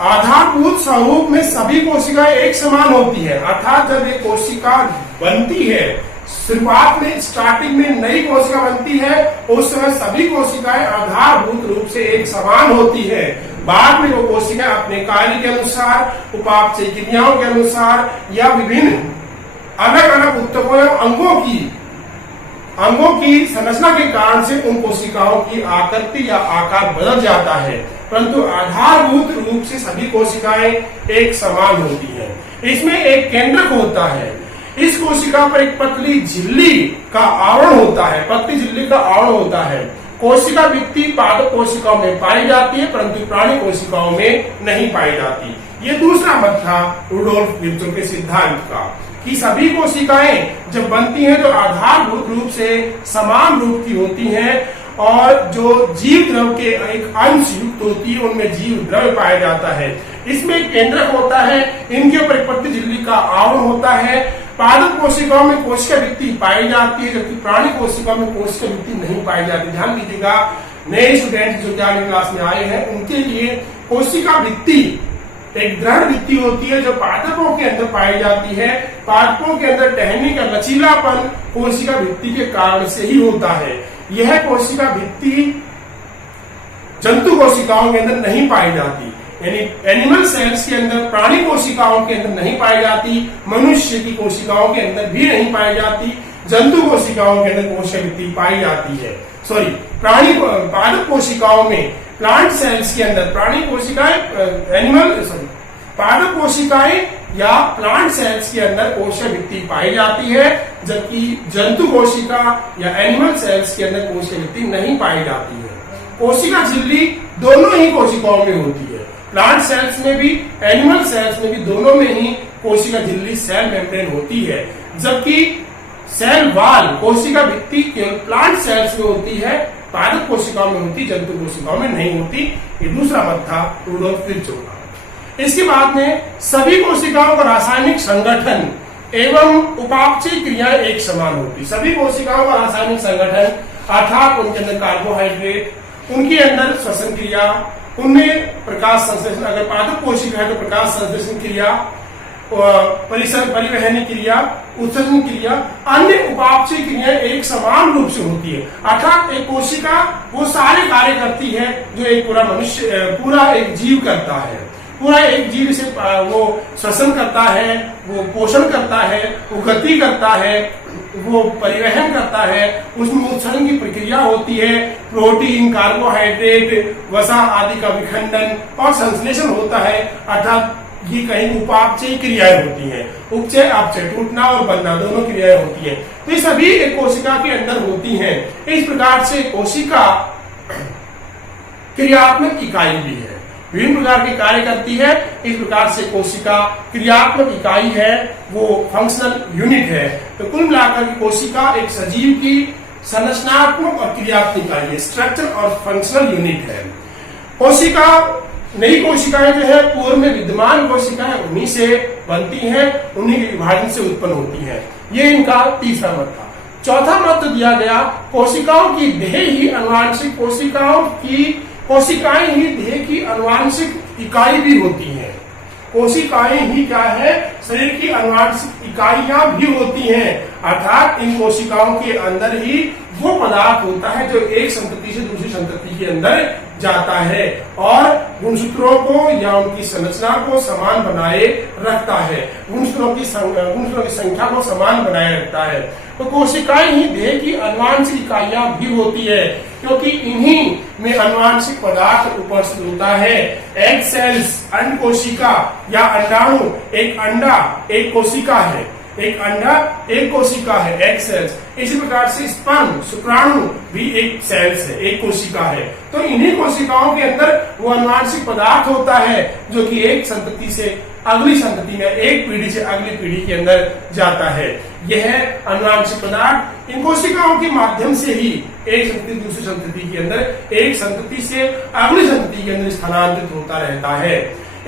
आधारभूत स्वरूप में सभी कोशिकाएं एक समान होती है। अर्थात जब एक कोशिका बनती है, शुरुआत में स्टार्टिंग में नई कोशिका बनती है, उस समय सभी कोशिकाएं आधारभूत रूप से एक समान होती है। बाद में वो कोशिकाएं अपने कार्य के अनुसार, उपापचय क्रियाओं के अनुसार या विभिन्न अलग अलग ऊतकों या अंगों की संरचना के कारण से उन कोशिकाओं की आकृति या आकार बदल जाता है, परंतु आधारभूत रूप से सभी कोशिकाएं एक समान होती हैं। इसमें एक केंद्रक होता है। इस कोशिका पर एक पतली झिल्ली का आवरण होता है, पतली झिल्ली का आवरण होता है। कोशिका भित्ति पादप कोशिकाओं में पाई जाती है, परंतु प्राणी कोशिकाओं में नहीं पाई जाती। ये दूसरा मत था रूडोल्फ विर्चो के सिद्धांत का कि सभी कोशिकाएं जब बनती हैं तो आधारभूत रूप से समान रूप की होती हैं और जो जीव द्रव के एक अंश युक्त होती है उनमें जीव द्रव्य पाया जाता है। इसमें एक केंद्रक होता है, इनके ऊपर एक पतली झिल्ली का आवरण होता है। पादप कोशिकाओं में कोशिका भित्ति पाई जाती है, जबकि प्राणी कोशिकाओं में कोशिका भित्ति नहीं पाई जाती। ध्यान दीजिएगा, नए स्टूडेंट जो 11वीं क्लास में आए हैं उनके लिए कोशिका भित्ति एक दृढ़ भित्ति होती है जो पादपों के अंदर पाई जाती है। पादपों के अंदर टहनी का लचीलापन कोशिका भित्ति के कारण से ही होता है। यह कोशिका भित्ति जंतु कोशिकाओं के अंदर नहीं पाई जाती, यानी एनिमल सेल्स के अंदर, प्राणी कोशिकाओं के अंदर नहीं पाई जाती, मनुष्य की कोशिकाओं के अंदर भी नहीं पाई जाती, जंतु कोशिकाओं के अंदर कोशिका भित्ति पाई जाती है। प्राणी पादप कोशिकाओं में, प्लांट सेल्स के अंदर प्राणी कोशिकाएं, पादप कोशिकाएं या प्लांट सेल्स के अंदर कोशिका भित्ति पाई जाती है, जबकि जंतु कोशिका या एनिमल सेल्स के अंदर कोशिका भित्ति नहीं पाई जाती है। कोशिका झिल्ली दोनों ही कोशिकाओं में होती है, प्लांट सेल्स में भी, एनिमल सेल्स में भी, दोनों में ही कोशिका झिल्ली सेल मेम्ब्रेन होती है, जबकि सेल वाल कोशिका भित्ति केवल प्लांट सेल्स में होती है, पादप कोशिकाओं में होती, जंतु कोशिकाओं में नहीं होती। ये दूसरा मत था रूडोल्फ विर्चो का। इसके बाद में सभी कोशिकाओं का रासायनिक संगठन एवं उपापचय क्रियाएं एक समान होती। सभी कोशिकाओं का रासायनिक संगठन अर्थात उनके अंदर कार्बोहाइड्रेट, उनके अंदर श्वसन क्रिया, उनमें प्रकाश संश्लेषण, अगर पादप कोशिका है तो प्रकाश संश्लेषण क्रिया, परिवहनी क्रिया, उत्सर्जन क्रिया, अन्य उपापचय क्रियाएं एक समान रूप से होती है। अर्थात एक कोशिका वो सारे कार्य करती है जो एक पूरा एक जीव करता है। पूरा एक जीव से वो श्वसन करता है, वो पोषण करता है, वो गति करता है, वो परिवहन करता है, उसमें उत्सर्जन की प्रक्रिया होती है, प्रोटीन, कार्बोहाइड्रेट, वसा आदि का विखंडन और संश्लेषण होता है। अर्थात ये कहीं उपापचय क्रियाएं होती हैं, उपचय अपचय, टूटना और बनना दोनों क्रियाएं होती है। तो ये सभी एक कोशिका के अंदर होती हैं। इस प्रकार से कोशिका क्रियात्मक इकाई भी है, विभिन्न प्रकार के कार्य करती है। इस प्रकार से कोशिका क्रियात्मक इकाई है, वो फंक्शनल यूनिट है। तो कुल मिलाकर कोशिका एक सजीव की संरचनात्मक और क्रियात्मक इकाई है, स्ट्रक्चर और फंक्शनल यूनिट है। कोशिका, नई कोशिकाएं जो है पूर्व में विद्यमान कोशिकाएं उन्हीं से बनती हैं, उन्हीं के विभाजन से उत्पन्न होती हैं। ये इनका तीसरा मत था। चौथा मत दिया गया, कोशिकाओं की देह ही अनुवांशिक, कोशिकाएं ही देह की अनुवांशिक इकाई भी होती हैं। कोशिकाएं ही क्या है, शरीर की अनुवांशिक इकाइयां भी होती हैं। अर्थात इन कोशिकाओं के अंदर ही वो पदार्थ होता है जो एक संतति से दूसरी संतति के अंदर जाता है और गुणसूत्रों को या उनकी संरचना को समान बनाए रखता है, गुणसूत्रों की संख्या को समान बनाए रखता है। तो कोशिकाएं ही देह की आनुवांशिक इकाइयां भी होती है, क्योंकि इन्हीं में आनुवांशिक पदार्थ उपस्थित होता है। एग सेल्स, अंड कोशिका या अंडाणु, एक अंडा एक कोशिका है, एक अंडा एक कोशिका है, एग सेल्स। इसी प्रकार से स्पर्म, शुक्राणु भी एक सेल्स है, एक कोशिका है। तो इन्हीं कोशिकाओं के अंदर वो आनुवांशिक पदार्थ होता है जो कि एक संतति से अगली संतति में, एक पीढ़ी से अगली पीढ़ी के अंदर जाता है। यह आनुवांशिक पदार्थ इन कोशिकाओं के माध्यम से ही एक संतति दूसरी संतति के अंदर, एक संतति से अगली संतति के अंदर स्थानांतरित होता रहता है।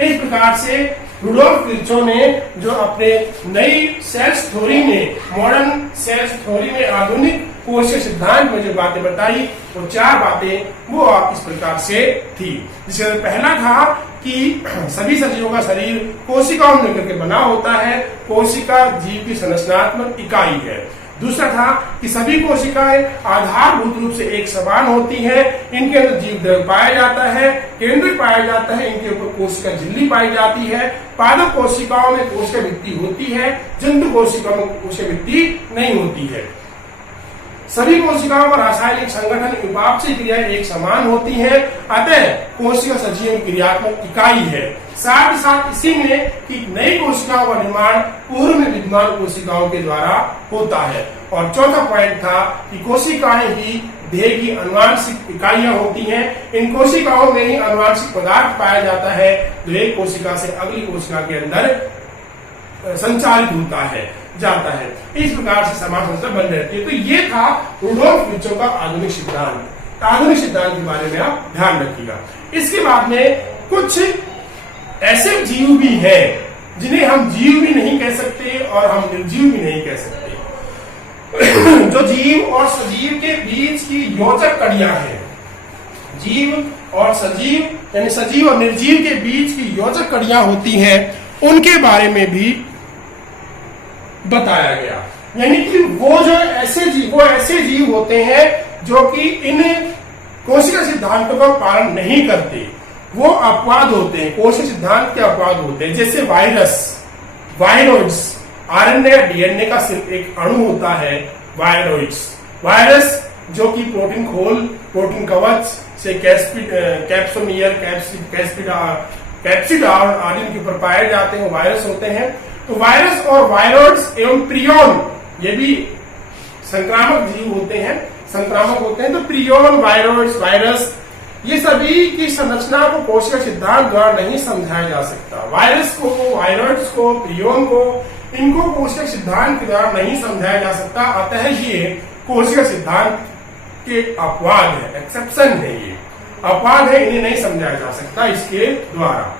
इस प्रकार से रुडोल्फ विर्चो ने जो अपने नई सेल्स थ्योरी में, मॉडर्न सेल्स थ्योरी में, आधुनिक कोशिका सिद्धांत में जो बातें बताई, वो 4 बातें वो इस प्रकार से थी। जिसमें पहला था कि सभी सजीवों का शरीर कोशिकाओं मिलकर के बना होता है, कोशिका जीव की संरचनात्मक इकाई है। दूसरा था कि सभी कोशिकाएं आधारभूत रूप से एक समान होती हैं, इनके अंदर जीव द्रव्य पाया जाता है, केंद्र पाया जाता है, इनके ऊपर कोशिका झिल्ली पाई जाती है। पादप कोशिकाओं में कोशिका भित्ति होती है, जंतु कोशिकाओं में कोशिका भित्ति नहीं होती है। सभी कोशिकाओं का रासायनिक संगठन, उपापचय क्रियाएं एक समान होती है, अतः कोशिका सजीव क्रियात्मक इकाई है। साथ ही साथ इसी में कि नई कोशिकाओं का निर्माण पूर्व में विद्यमान कोशिकाओं के द्वारा होता है। और चौथा पॉइंट था कि कोशिकाएं ही देह की आनुवांशिक इकाइयां होती हैं, इन कोशिकाओं में ही आनुवांशिक पदार्थ पाया जाता है जो एक कोशिका से अगली कोशिका के अंदर संचालित होता है, जाता है। इस प्रकार से समाज संरचना बन रहती है। तो ये था रुडोल्फ विर्चो का आधुनिक सिद्धांत। आधुनिक सिद्धांत के बारे में आप ध्यान रखिएगा। इसके बाद में कुछ ऐसे जीव भी हैं जिन्हें हम जीव भी नहीं कह सकते और हम निर्जीव भी नहीं कह सकते, जो जीव और सजीव के बीच की योजक कड़ियां हैं। जीव और सजीव यानी सजीव और निर्जीव के बीच की योजक कड़ियां होती हैं, उनके बारे में भी बताया गया। यानी कि वो ऐसे जीव होते हैं जो कि इन कोशिका सिद्धांतों का पालन नहीं करते, वो अपवाद होते हैं, कोशिका सिद्धांत के अपवाद होते हैं। जैसे वायरस, वायरोइड्स, आरएनए या डीएनए का सिर्फ एक अणु होता है वायरोइड्स। वायरस जो कि प्रोटीन खोल, प्रोटीन कवच से कैप्सोमियर, कैप्सिडार आदि के ऊपर पाए जाते हैं, वायरस होते हैं। तो वायरस और वायरोइड्स एवं प्रियोन ये भी संक्रामक जीव होते हैं, संक्रामक होते हैं। तो प्रियोन, वायरोइड्स, वायरस ये सभी की संरचना को कोशिका सिद्धांत द्वारा नहीं समझाया जा सकता। वायरस को, वायरोइड्स को, प्रियोन को, इनको कोशिका सिद्धांत के द्वारा नहीं समझाया जा सकता। अतः ये कोशिका सिद्धांत के अपवाद है, एक्सेप्शन है, ये अपवाद है, इन्हें नहीं समझाया जा सकता इसके द्वारा।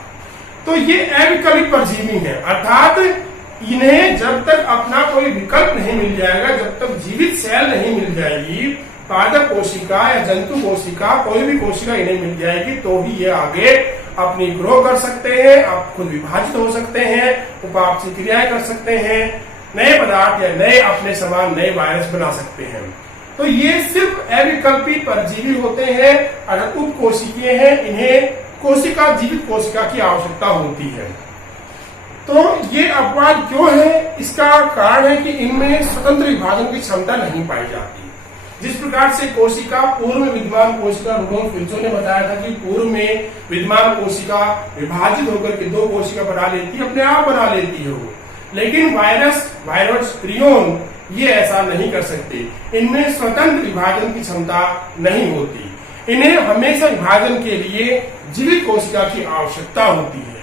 तो ये अविकल्पित परजीवी है, अर्थात इन्हें जब तक अपना कोई विकल्प नहीं मिल जाएगा, जब तक जीवित सेल नहीं मिल जाएगी, पादप कोशिका या जंतु कोशिका, कोई भी कोशिका इन्हें मिल जाएगी, तो ही ये आगे अपनी ग्रो कर सकते हैं, आप खुद विभाजित हो सकते हैं, उपापचय क्रियाएं कर सकते हैं, नए पदार्थ या नए अपने समान नए वायरस बना सकते हैं। तो ये सिर्फ अविकल्पित परजीवी होते हैं, अर्थात उपकोशिकीय हैं, इन्हें कोशिका, जीवित कोशिका की आवश्यकता होती है। तो ये अपवाद क्यों है? इसका कारण है कि इनमें स्वतंत्र विभाजन की क्षमता नहीं पाई जाती। जिस प्रकार से कोशिका, पूर्व में विद्यमान कोशिका, रुडोल्फ विर्चो ने बताया था कि पूर्व में विद्यमान कोशिका विभाजित होकर के 2 कोशिका बना लेती है, अपने आप बना लेती है वो। लेकिन वायरस, वायरोइड्स, प्रियोन ये ऐसा नहीं कर सकते, इनमें स्वतंत्र विभाजन की क्षमता नहीं होती। इन्हें हमेशा विभाजन के लिए जीवित कोशिका की आवश्यकता होती है।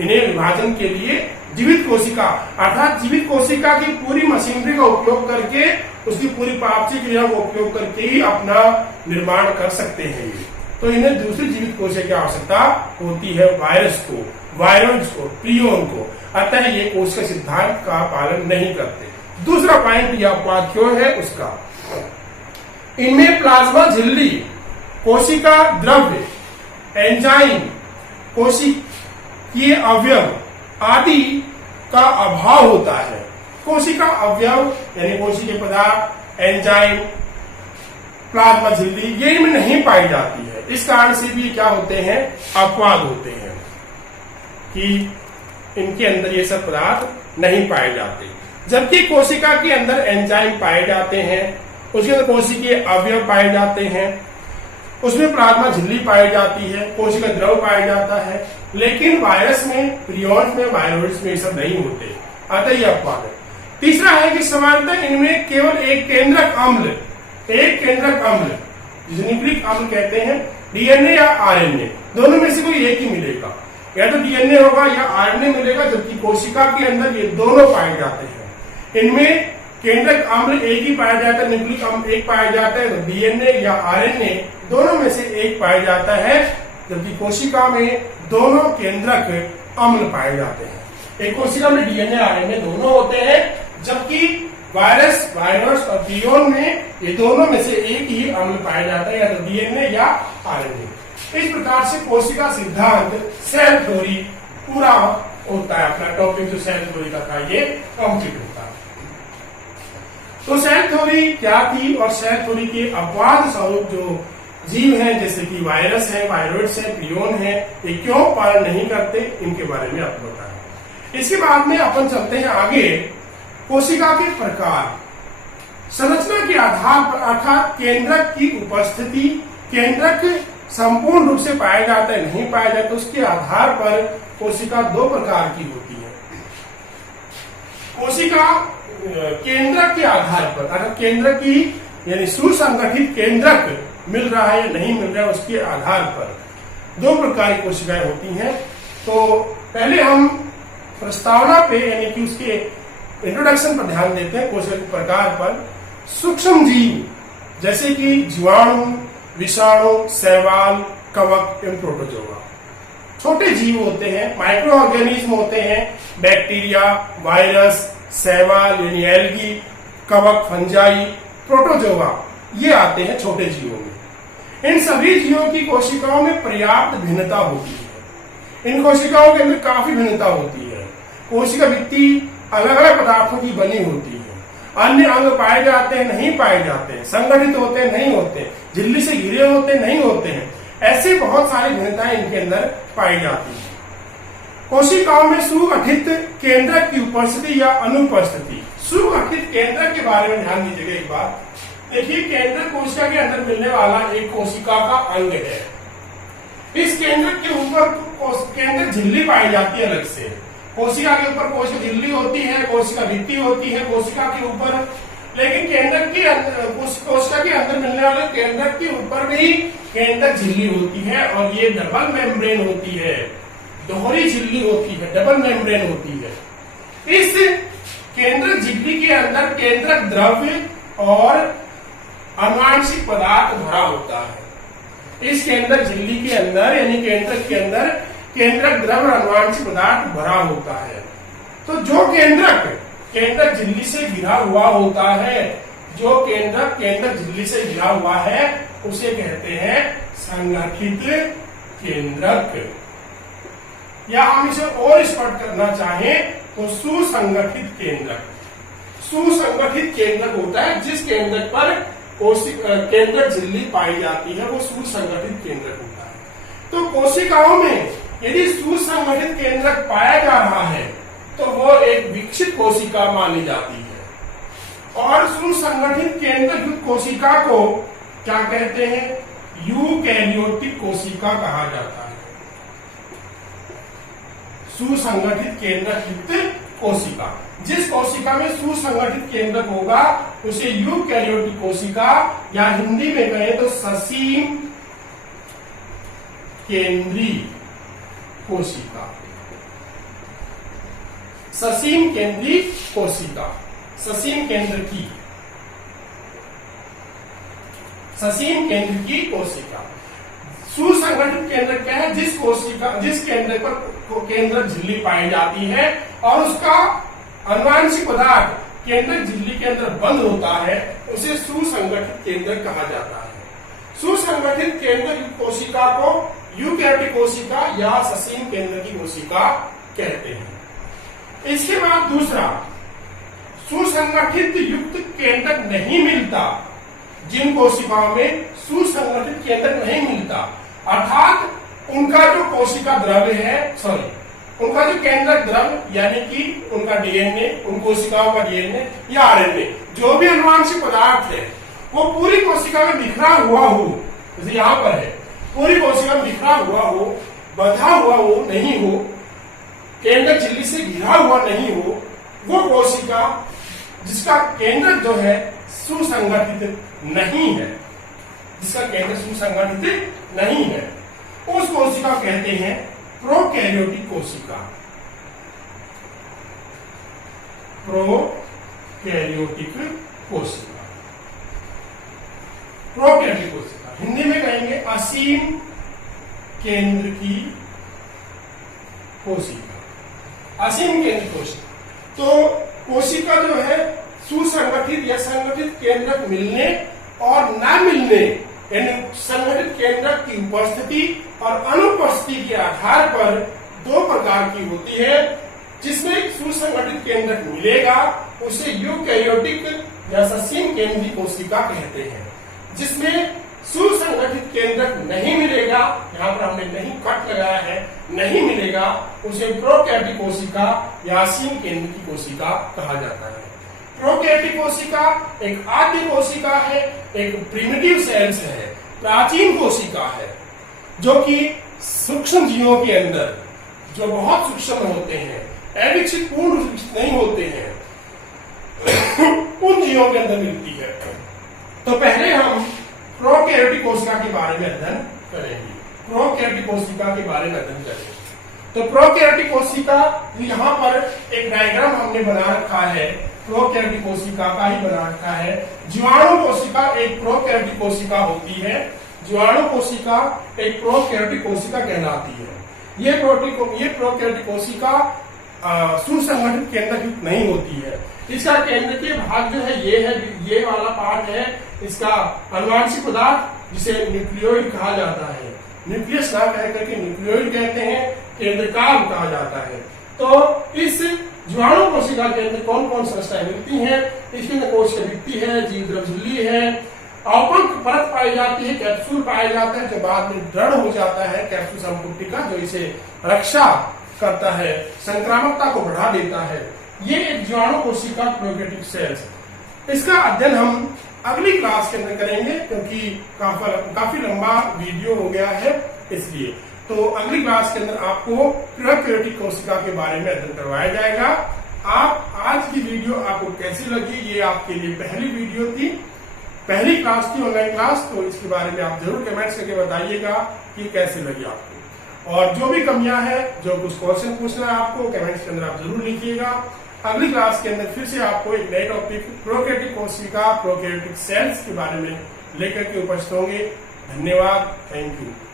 इन्हें विभाजन के लिए जीवित कोशिका, अर्थात जीवित कोशिका की पूरी मशीनरी का उपयोग करके, उसकी पूरी पापचय क्रिया का उपयोग करके ही अपना निर्माण कर सकते हैं ये। तो इन्हें दूसरी जीवित कोशिका की आवश्यकता होती है, वायरस को, वायरोइड्स को, प्रियोन को। अतः ये कोशिका सिद्धांत का पालन नहीं करते। दूसरा पॉइंट यह अपवाद क्यों है उसका, इनमें प्लाज्मा झिल्ली, कोशिका द्रव्य, एंजाइम, कोशिकीय अवयव आदि का अभाव होता है। कोशिका अवयव यानी कोशिकीय पदार्थ, एंजाइम, प्लाज्मा झिल्ली ये इनमें नहीं पाई जाती है। इस कारण से भी क्या होते हैं, अपवाद होते हैं कि इनके अंदर ये सब पदार्थ नहीं पाए जाते। जबकि कोशिका के अंदर एंजाइम पाए जाते हैं, उसके अंदर कोशिकीय अवयव पाए जाते हैं, उसमें प्लाज्मा झिल्ली पाई जाती है, कोशिका द्रव पाया जाता है। लेकिन वायरस में, प्रियॉन्स में, वायरोइड्स में ये सब नहीं होते, अतः ये अपवाद है। तीसरा है कि सामान्यतः इनमें केवल एक केंद्रक अम्ल जिसे न्यूक्लिक अम्ल कहते हैं, डीएनए या आरएनए, दोनों में से कोई एक ही मिलेगा, या तो डीएनए होगा या आरएनए मिलेगा, जबकि कोशिका के अंदर ये दोनों पाए जाते हैं। इनमें केंद्रक अम्ल एक ही पाया जाता है, न्यूक्लिक अम्ल एक पाया जाता है, तो डीएनए या आरएनए दोनों में से एक पाया जाता है, जबकि कोशिका में दोनों केंद्रक अम्ल पाए जाते हैं। एक कोशिका में डीएनए आरएनए दोनों होते हैं, जबकि वायरस और प्रियॉन में ये दोनों में से एक ही अम्ल पाया जाता है, या तो डीएनए या आरएनए। इस प्रकार से कोशिका सिद्धांत, सेल थ्योरी पूरा होता है। अपना टॉपिक जो सेल थ्योरी का था ये कंप्लीट होता है। तो सेल थ्योरी क्या थी और सेल थ्योरी के अपवाद स्वरूप जो जीव हैं जैसे कि वायरस है, वायरोइड्स है, प्रियॉन है, ये क्यों पालन नहीं करते, इनके बारे में आपको बताया। इसके बाद में अपन चलते हैं आगे कोशिका के प्रकार। संरचना के आधार पर अर्थात केंद्रक की उपस्थिति, केंद्रक संपूर्ण रूप से पाया जाता है नहीं पाया जाता, उसके आधार पर कोशिका दो प्रकार की होती है। कोशिका केंद्रक के आधार पर, अर्थात केंद्रक की यानी सुसंगठित केंद्रक मिल रहा है या नहीं मिल रहा है, उसके आधार पर दो प्रकार की कोशिकाएं होती हैं। तो पहले हम प्रस्तावना पे यानी कि उसके इंट्रोडक्शन पर ध्यान देते हैं। कोशिका के प्रकार पर सूक्ष्म जीव जैसे कि जीवाणु, विषाणु, शैवाल, कवक एवं प्रोटोजोआ। छोटे जीव होते हैं, माइक्रो ऑर्गेनिज्म होते हैं, बैक्टीरिया, वायरस, शैवाल यानी एल्गी, कवक, फंजाई, प्रोटोजोआ, ये आते हैं छोटे जीवों में। इन सभी जीवों की कोशिकाओं में पर्याप्त भिन्नता होती है। इन कोशिकाओं के अंदर काफी भिन्नता होती है। कोशिका भित्ति अलग अलग पदार्थों की बनी होती है। अन्य अंग पाए जाते हैं नहीं पाए जाते हैं, संगठित होते हैं नहीं होते, झिल्ली से घिरे होते नहीं होते हैं, ऐसे बहुत सारी भिन्नताएं इनके अंदर पाई जाती है। कोशिकाओं में सुगठित केंद्रक की उपस्थिति या अनुपस्थिति। सुगठित केंद्रक के बारे में ध्यान दीजिएगा एक बार। देखिए, केंद्रक कोशिका के अंदर मिलने वाला एक कोशिका का अंग है। इस केंद्रक के ऊपर केंद्रक झिल्ली पाई जाती है अलग से। कोशिका के ऊपर कोशिका झिल्ली होती है, कोशिका भित्ति होती है कोशिका के ऊपर, लेकिन केंद्रक के कोशिका के अंदर मिलने वाले केंद्रक के ऊपर भी केंद्रक झिल्ली होती है, और ये डबल मेम्ब्रेन होती है, दोहरी झिल्ली होती है, डबल मेम्ब्रेन होती है। इस केंद्रक झिल्ली के अंदर केंद्रक द्रव्य और आनुवांशिक पदार्थ भरा होता है। इस केंद्रक झिल्ली के अंदर यानी केंद्रक के अंदर केंद्रक द्रव्य और आनुवांशिक पदार्थ भरा होता है। तो जो केंद्रक झिल्ली से घिरा हुआ होता है, जो केंद्रक झिल्ली से घिरा हुआ है, उसे कहते हैं संगठित केंद्रक, या हम इसे और स्पष्ट करना चाहें तो सुसंगठित केंद्रक। सुसंगठित केंद्रक होता है जिस केंद्रक पर केंद्रक झिल्ली पाई जाती है, वो सुसंगठित केंद्रक होता है। तो कोशिकाओं में यदि सुसंगठित केंद्रक पाया जा रहा है तो वो एक विकसित कोशिका मानी जाती है। और सुसंगठित केंद्रक युक्त कोशिका को क्या कहते हैं? यूकैरियोटिक कोशिका कहा जाता है। सुसंगठित केंद्रक युक्त कोशिका, जिस कोशिका में सुसंगठित केंद्रक होगा उसे यूकैरियोटिक कोशिका, या हिंदी में कहें तो ससीम केंद्रीय कोशिका, ससीम केंद्रीय कोशिका, ससीम केंद्र की कोशिका। सुसंगठित केंद्र क्या है? जिस केंद्र पर केंद्रक झिल्ली पाई जाती है और उसका आनुवांशिक पदार्थ केंद्रक झिल्ली के अंदर बंद होता है, उसे सुसंगठित केंद्र कहा जाता है। सुसंगठित केंद्र की कोशिका को यूकैरियोटिक कोशिका या ससीम केंद्र की कोशिका कहते हैं। इसके बाद दूसरा, सुसंगठित युक्त केंद्रक नहीं मिलता। जिन कोशिकाओं में सुसंगठित केंद्रक नहीं मिलता, अर्थात उनका जो कोशिका द्रव्य है, उनका जो केंद्रक द्रव यानी कि उनका डीएनए, उन कोशिकाओं का डीएनए या आरएनए, जो भी अनुवांशिक पदार्थ है वो पूरी कोशिका में बिखरा हुआ हो, जैसे यहाँ पर है, पूरी कोशिका में बिखरा हुआ हो, बंधा हुआ हो, नहीं हो, केंद्रक झिल्ली से घिरा हुआ नहीं हो, वो कोशिका जिसका केंद्रक जो है सुसंगठित नहीं है, जिसका केंद्र सुसंगठित नहीं है, उस कोशिका कहते हैं प्रोकैरियोटिक कोशिका। प्रोकैरियोटिक कोशिका, प्रोकैरियोटिक कोशिका हिंदी में कहेंगे असीम केंद्र की कोशिका, असीम केंद्र कोशिका। तो कोशिका जो है सुसंगठित या संगठित केंद्रक मिलने और न मिलने, यानी संगठित केंद्रक की उपस्थिति और अनुपस्थिति के आधार पर दो प्रकार की होती है। जिसमें सुसंगठित केंद्रक मिलेगा उसे यूकैरियोटिक या असीम केंद्रीय कोशिका कहते हैं। जिसमें सुसंगठित केंद्रक नहीं मिलेगा, यहाँ पर हमने नहीं कट लगाया है, नहीं मिलेगा, उसे प्रोकैरियोटिक कोशिका या असीम केंद्र की कोशिका कहा जाता है। प्रोकैरियोटिक कोशिका एक आद्य कोशिका है, एक प्रिमिटिव सेल्स है, प्राचीन कोशिका है, जो कि सूक्ष्म जीवों के अंदर जो बहुत सूक्ष्म होते हैं, अविकसित पूर्ण विकसित नहीं होते हैं, उन जीवों के अंदर मिलती है। तो पहले हम प्रोकैरियोटिक कोशिका के बारे में अध्ययन करेंगे। प्रोकैरियोटिक कोशिका के बारे में अध्ययन करेंगे। तो प्रोकैरियोटिक कोशिका, यहाँ पर एक डायग्राम हमने बना रखा है, प्रोकैरियोटिक कोशिका का ही बना रखा है। जीवाणु कोशिका एक प्रोकैरियोटिक कोशिका होती है, जीवाणु कोशिका एक प्रोकैरियोटिक कोशिका कहलाती है। ये प्रोकैरियोटिक कोशिका सुसंगठित केंद्रयुक्त नहीं होती है। इसका केंद्र के भाग जो है ये वाला पार्ट है इसका अनुवांशिक पदार्थ, जिसे न्यूक्लियोइड कहा जाता है। न्यूक्लियस ना कह करके न्यूक्लियोइड कहते हैं, केंद्रकाल कहा जाता है। तो इस जीवाणु कोशिका के अंदर कौन कौन संस्थाएं मिलती हैं? इसके अंदर कोशिका है, जीवद्रव झिल्ली है, अवपंक परत पाई जाती है, कैप्सूल पाया जाता है जो बाद में दृढ़ हो जाता है, कैप्सूल संपुटिका, जो इसे रक्षा करता है, संक्रामकता को बढ़ा देता है। ये एक जीवाणु कोशिका प्रोकैरियोटिक सेल्स है। इसका अध्ययन हम अगली क्लास के अंदर करेंगे, क्योंकि काफी लंबा वीडियो हो गया है, इसलिए। तो अगली क्लास के अंदर आपको प्रोकैरियोटिक कोशिका के बारे में अध्ययन करवाया जाएगा। आप आज की वीडियो आपको कैसी लगी? ये आपके लिए पहली वीडियो थी, पहली क्लास थी, ऑनलाइन क्लास। तो इसके बारे में आप जरूर कमेंट्स करके बताइएगा कि कैसी लगी आपको, और जो भी कमियां हैं, जो कुछ क्वेश्चन पूछना है आपको, कमेंट्स के अंदर आप जरूर लिखिएगा। अगली क्लास के अंदर फिर से आपको एक नए टॉपिक प्रोकैरियोटिक कोशिका, प्रोकैरियोटिक सेल्स के बारे में लेकर के उपस्थित होंगे। धन्यवाद, थैंक यू।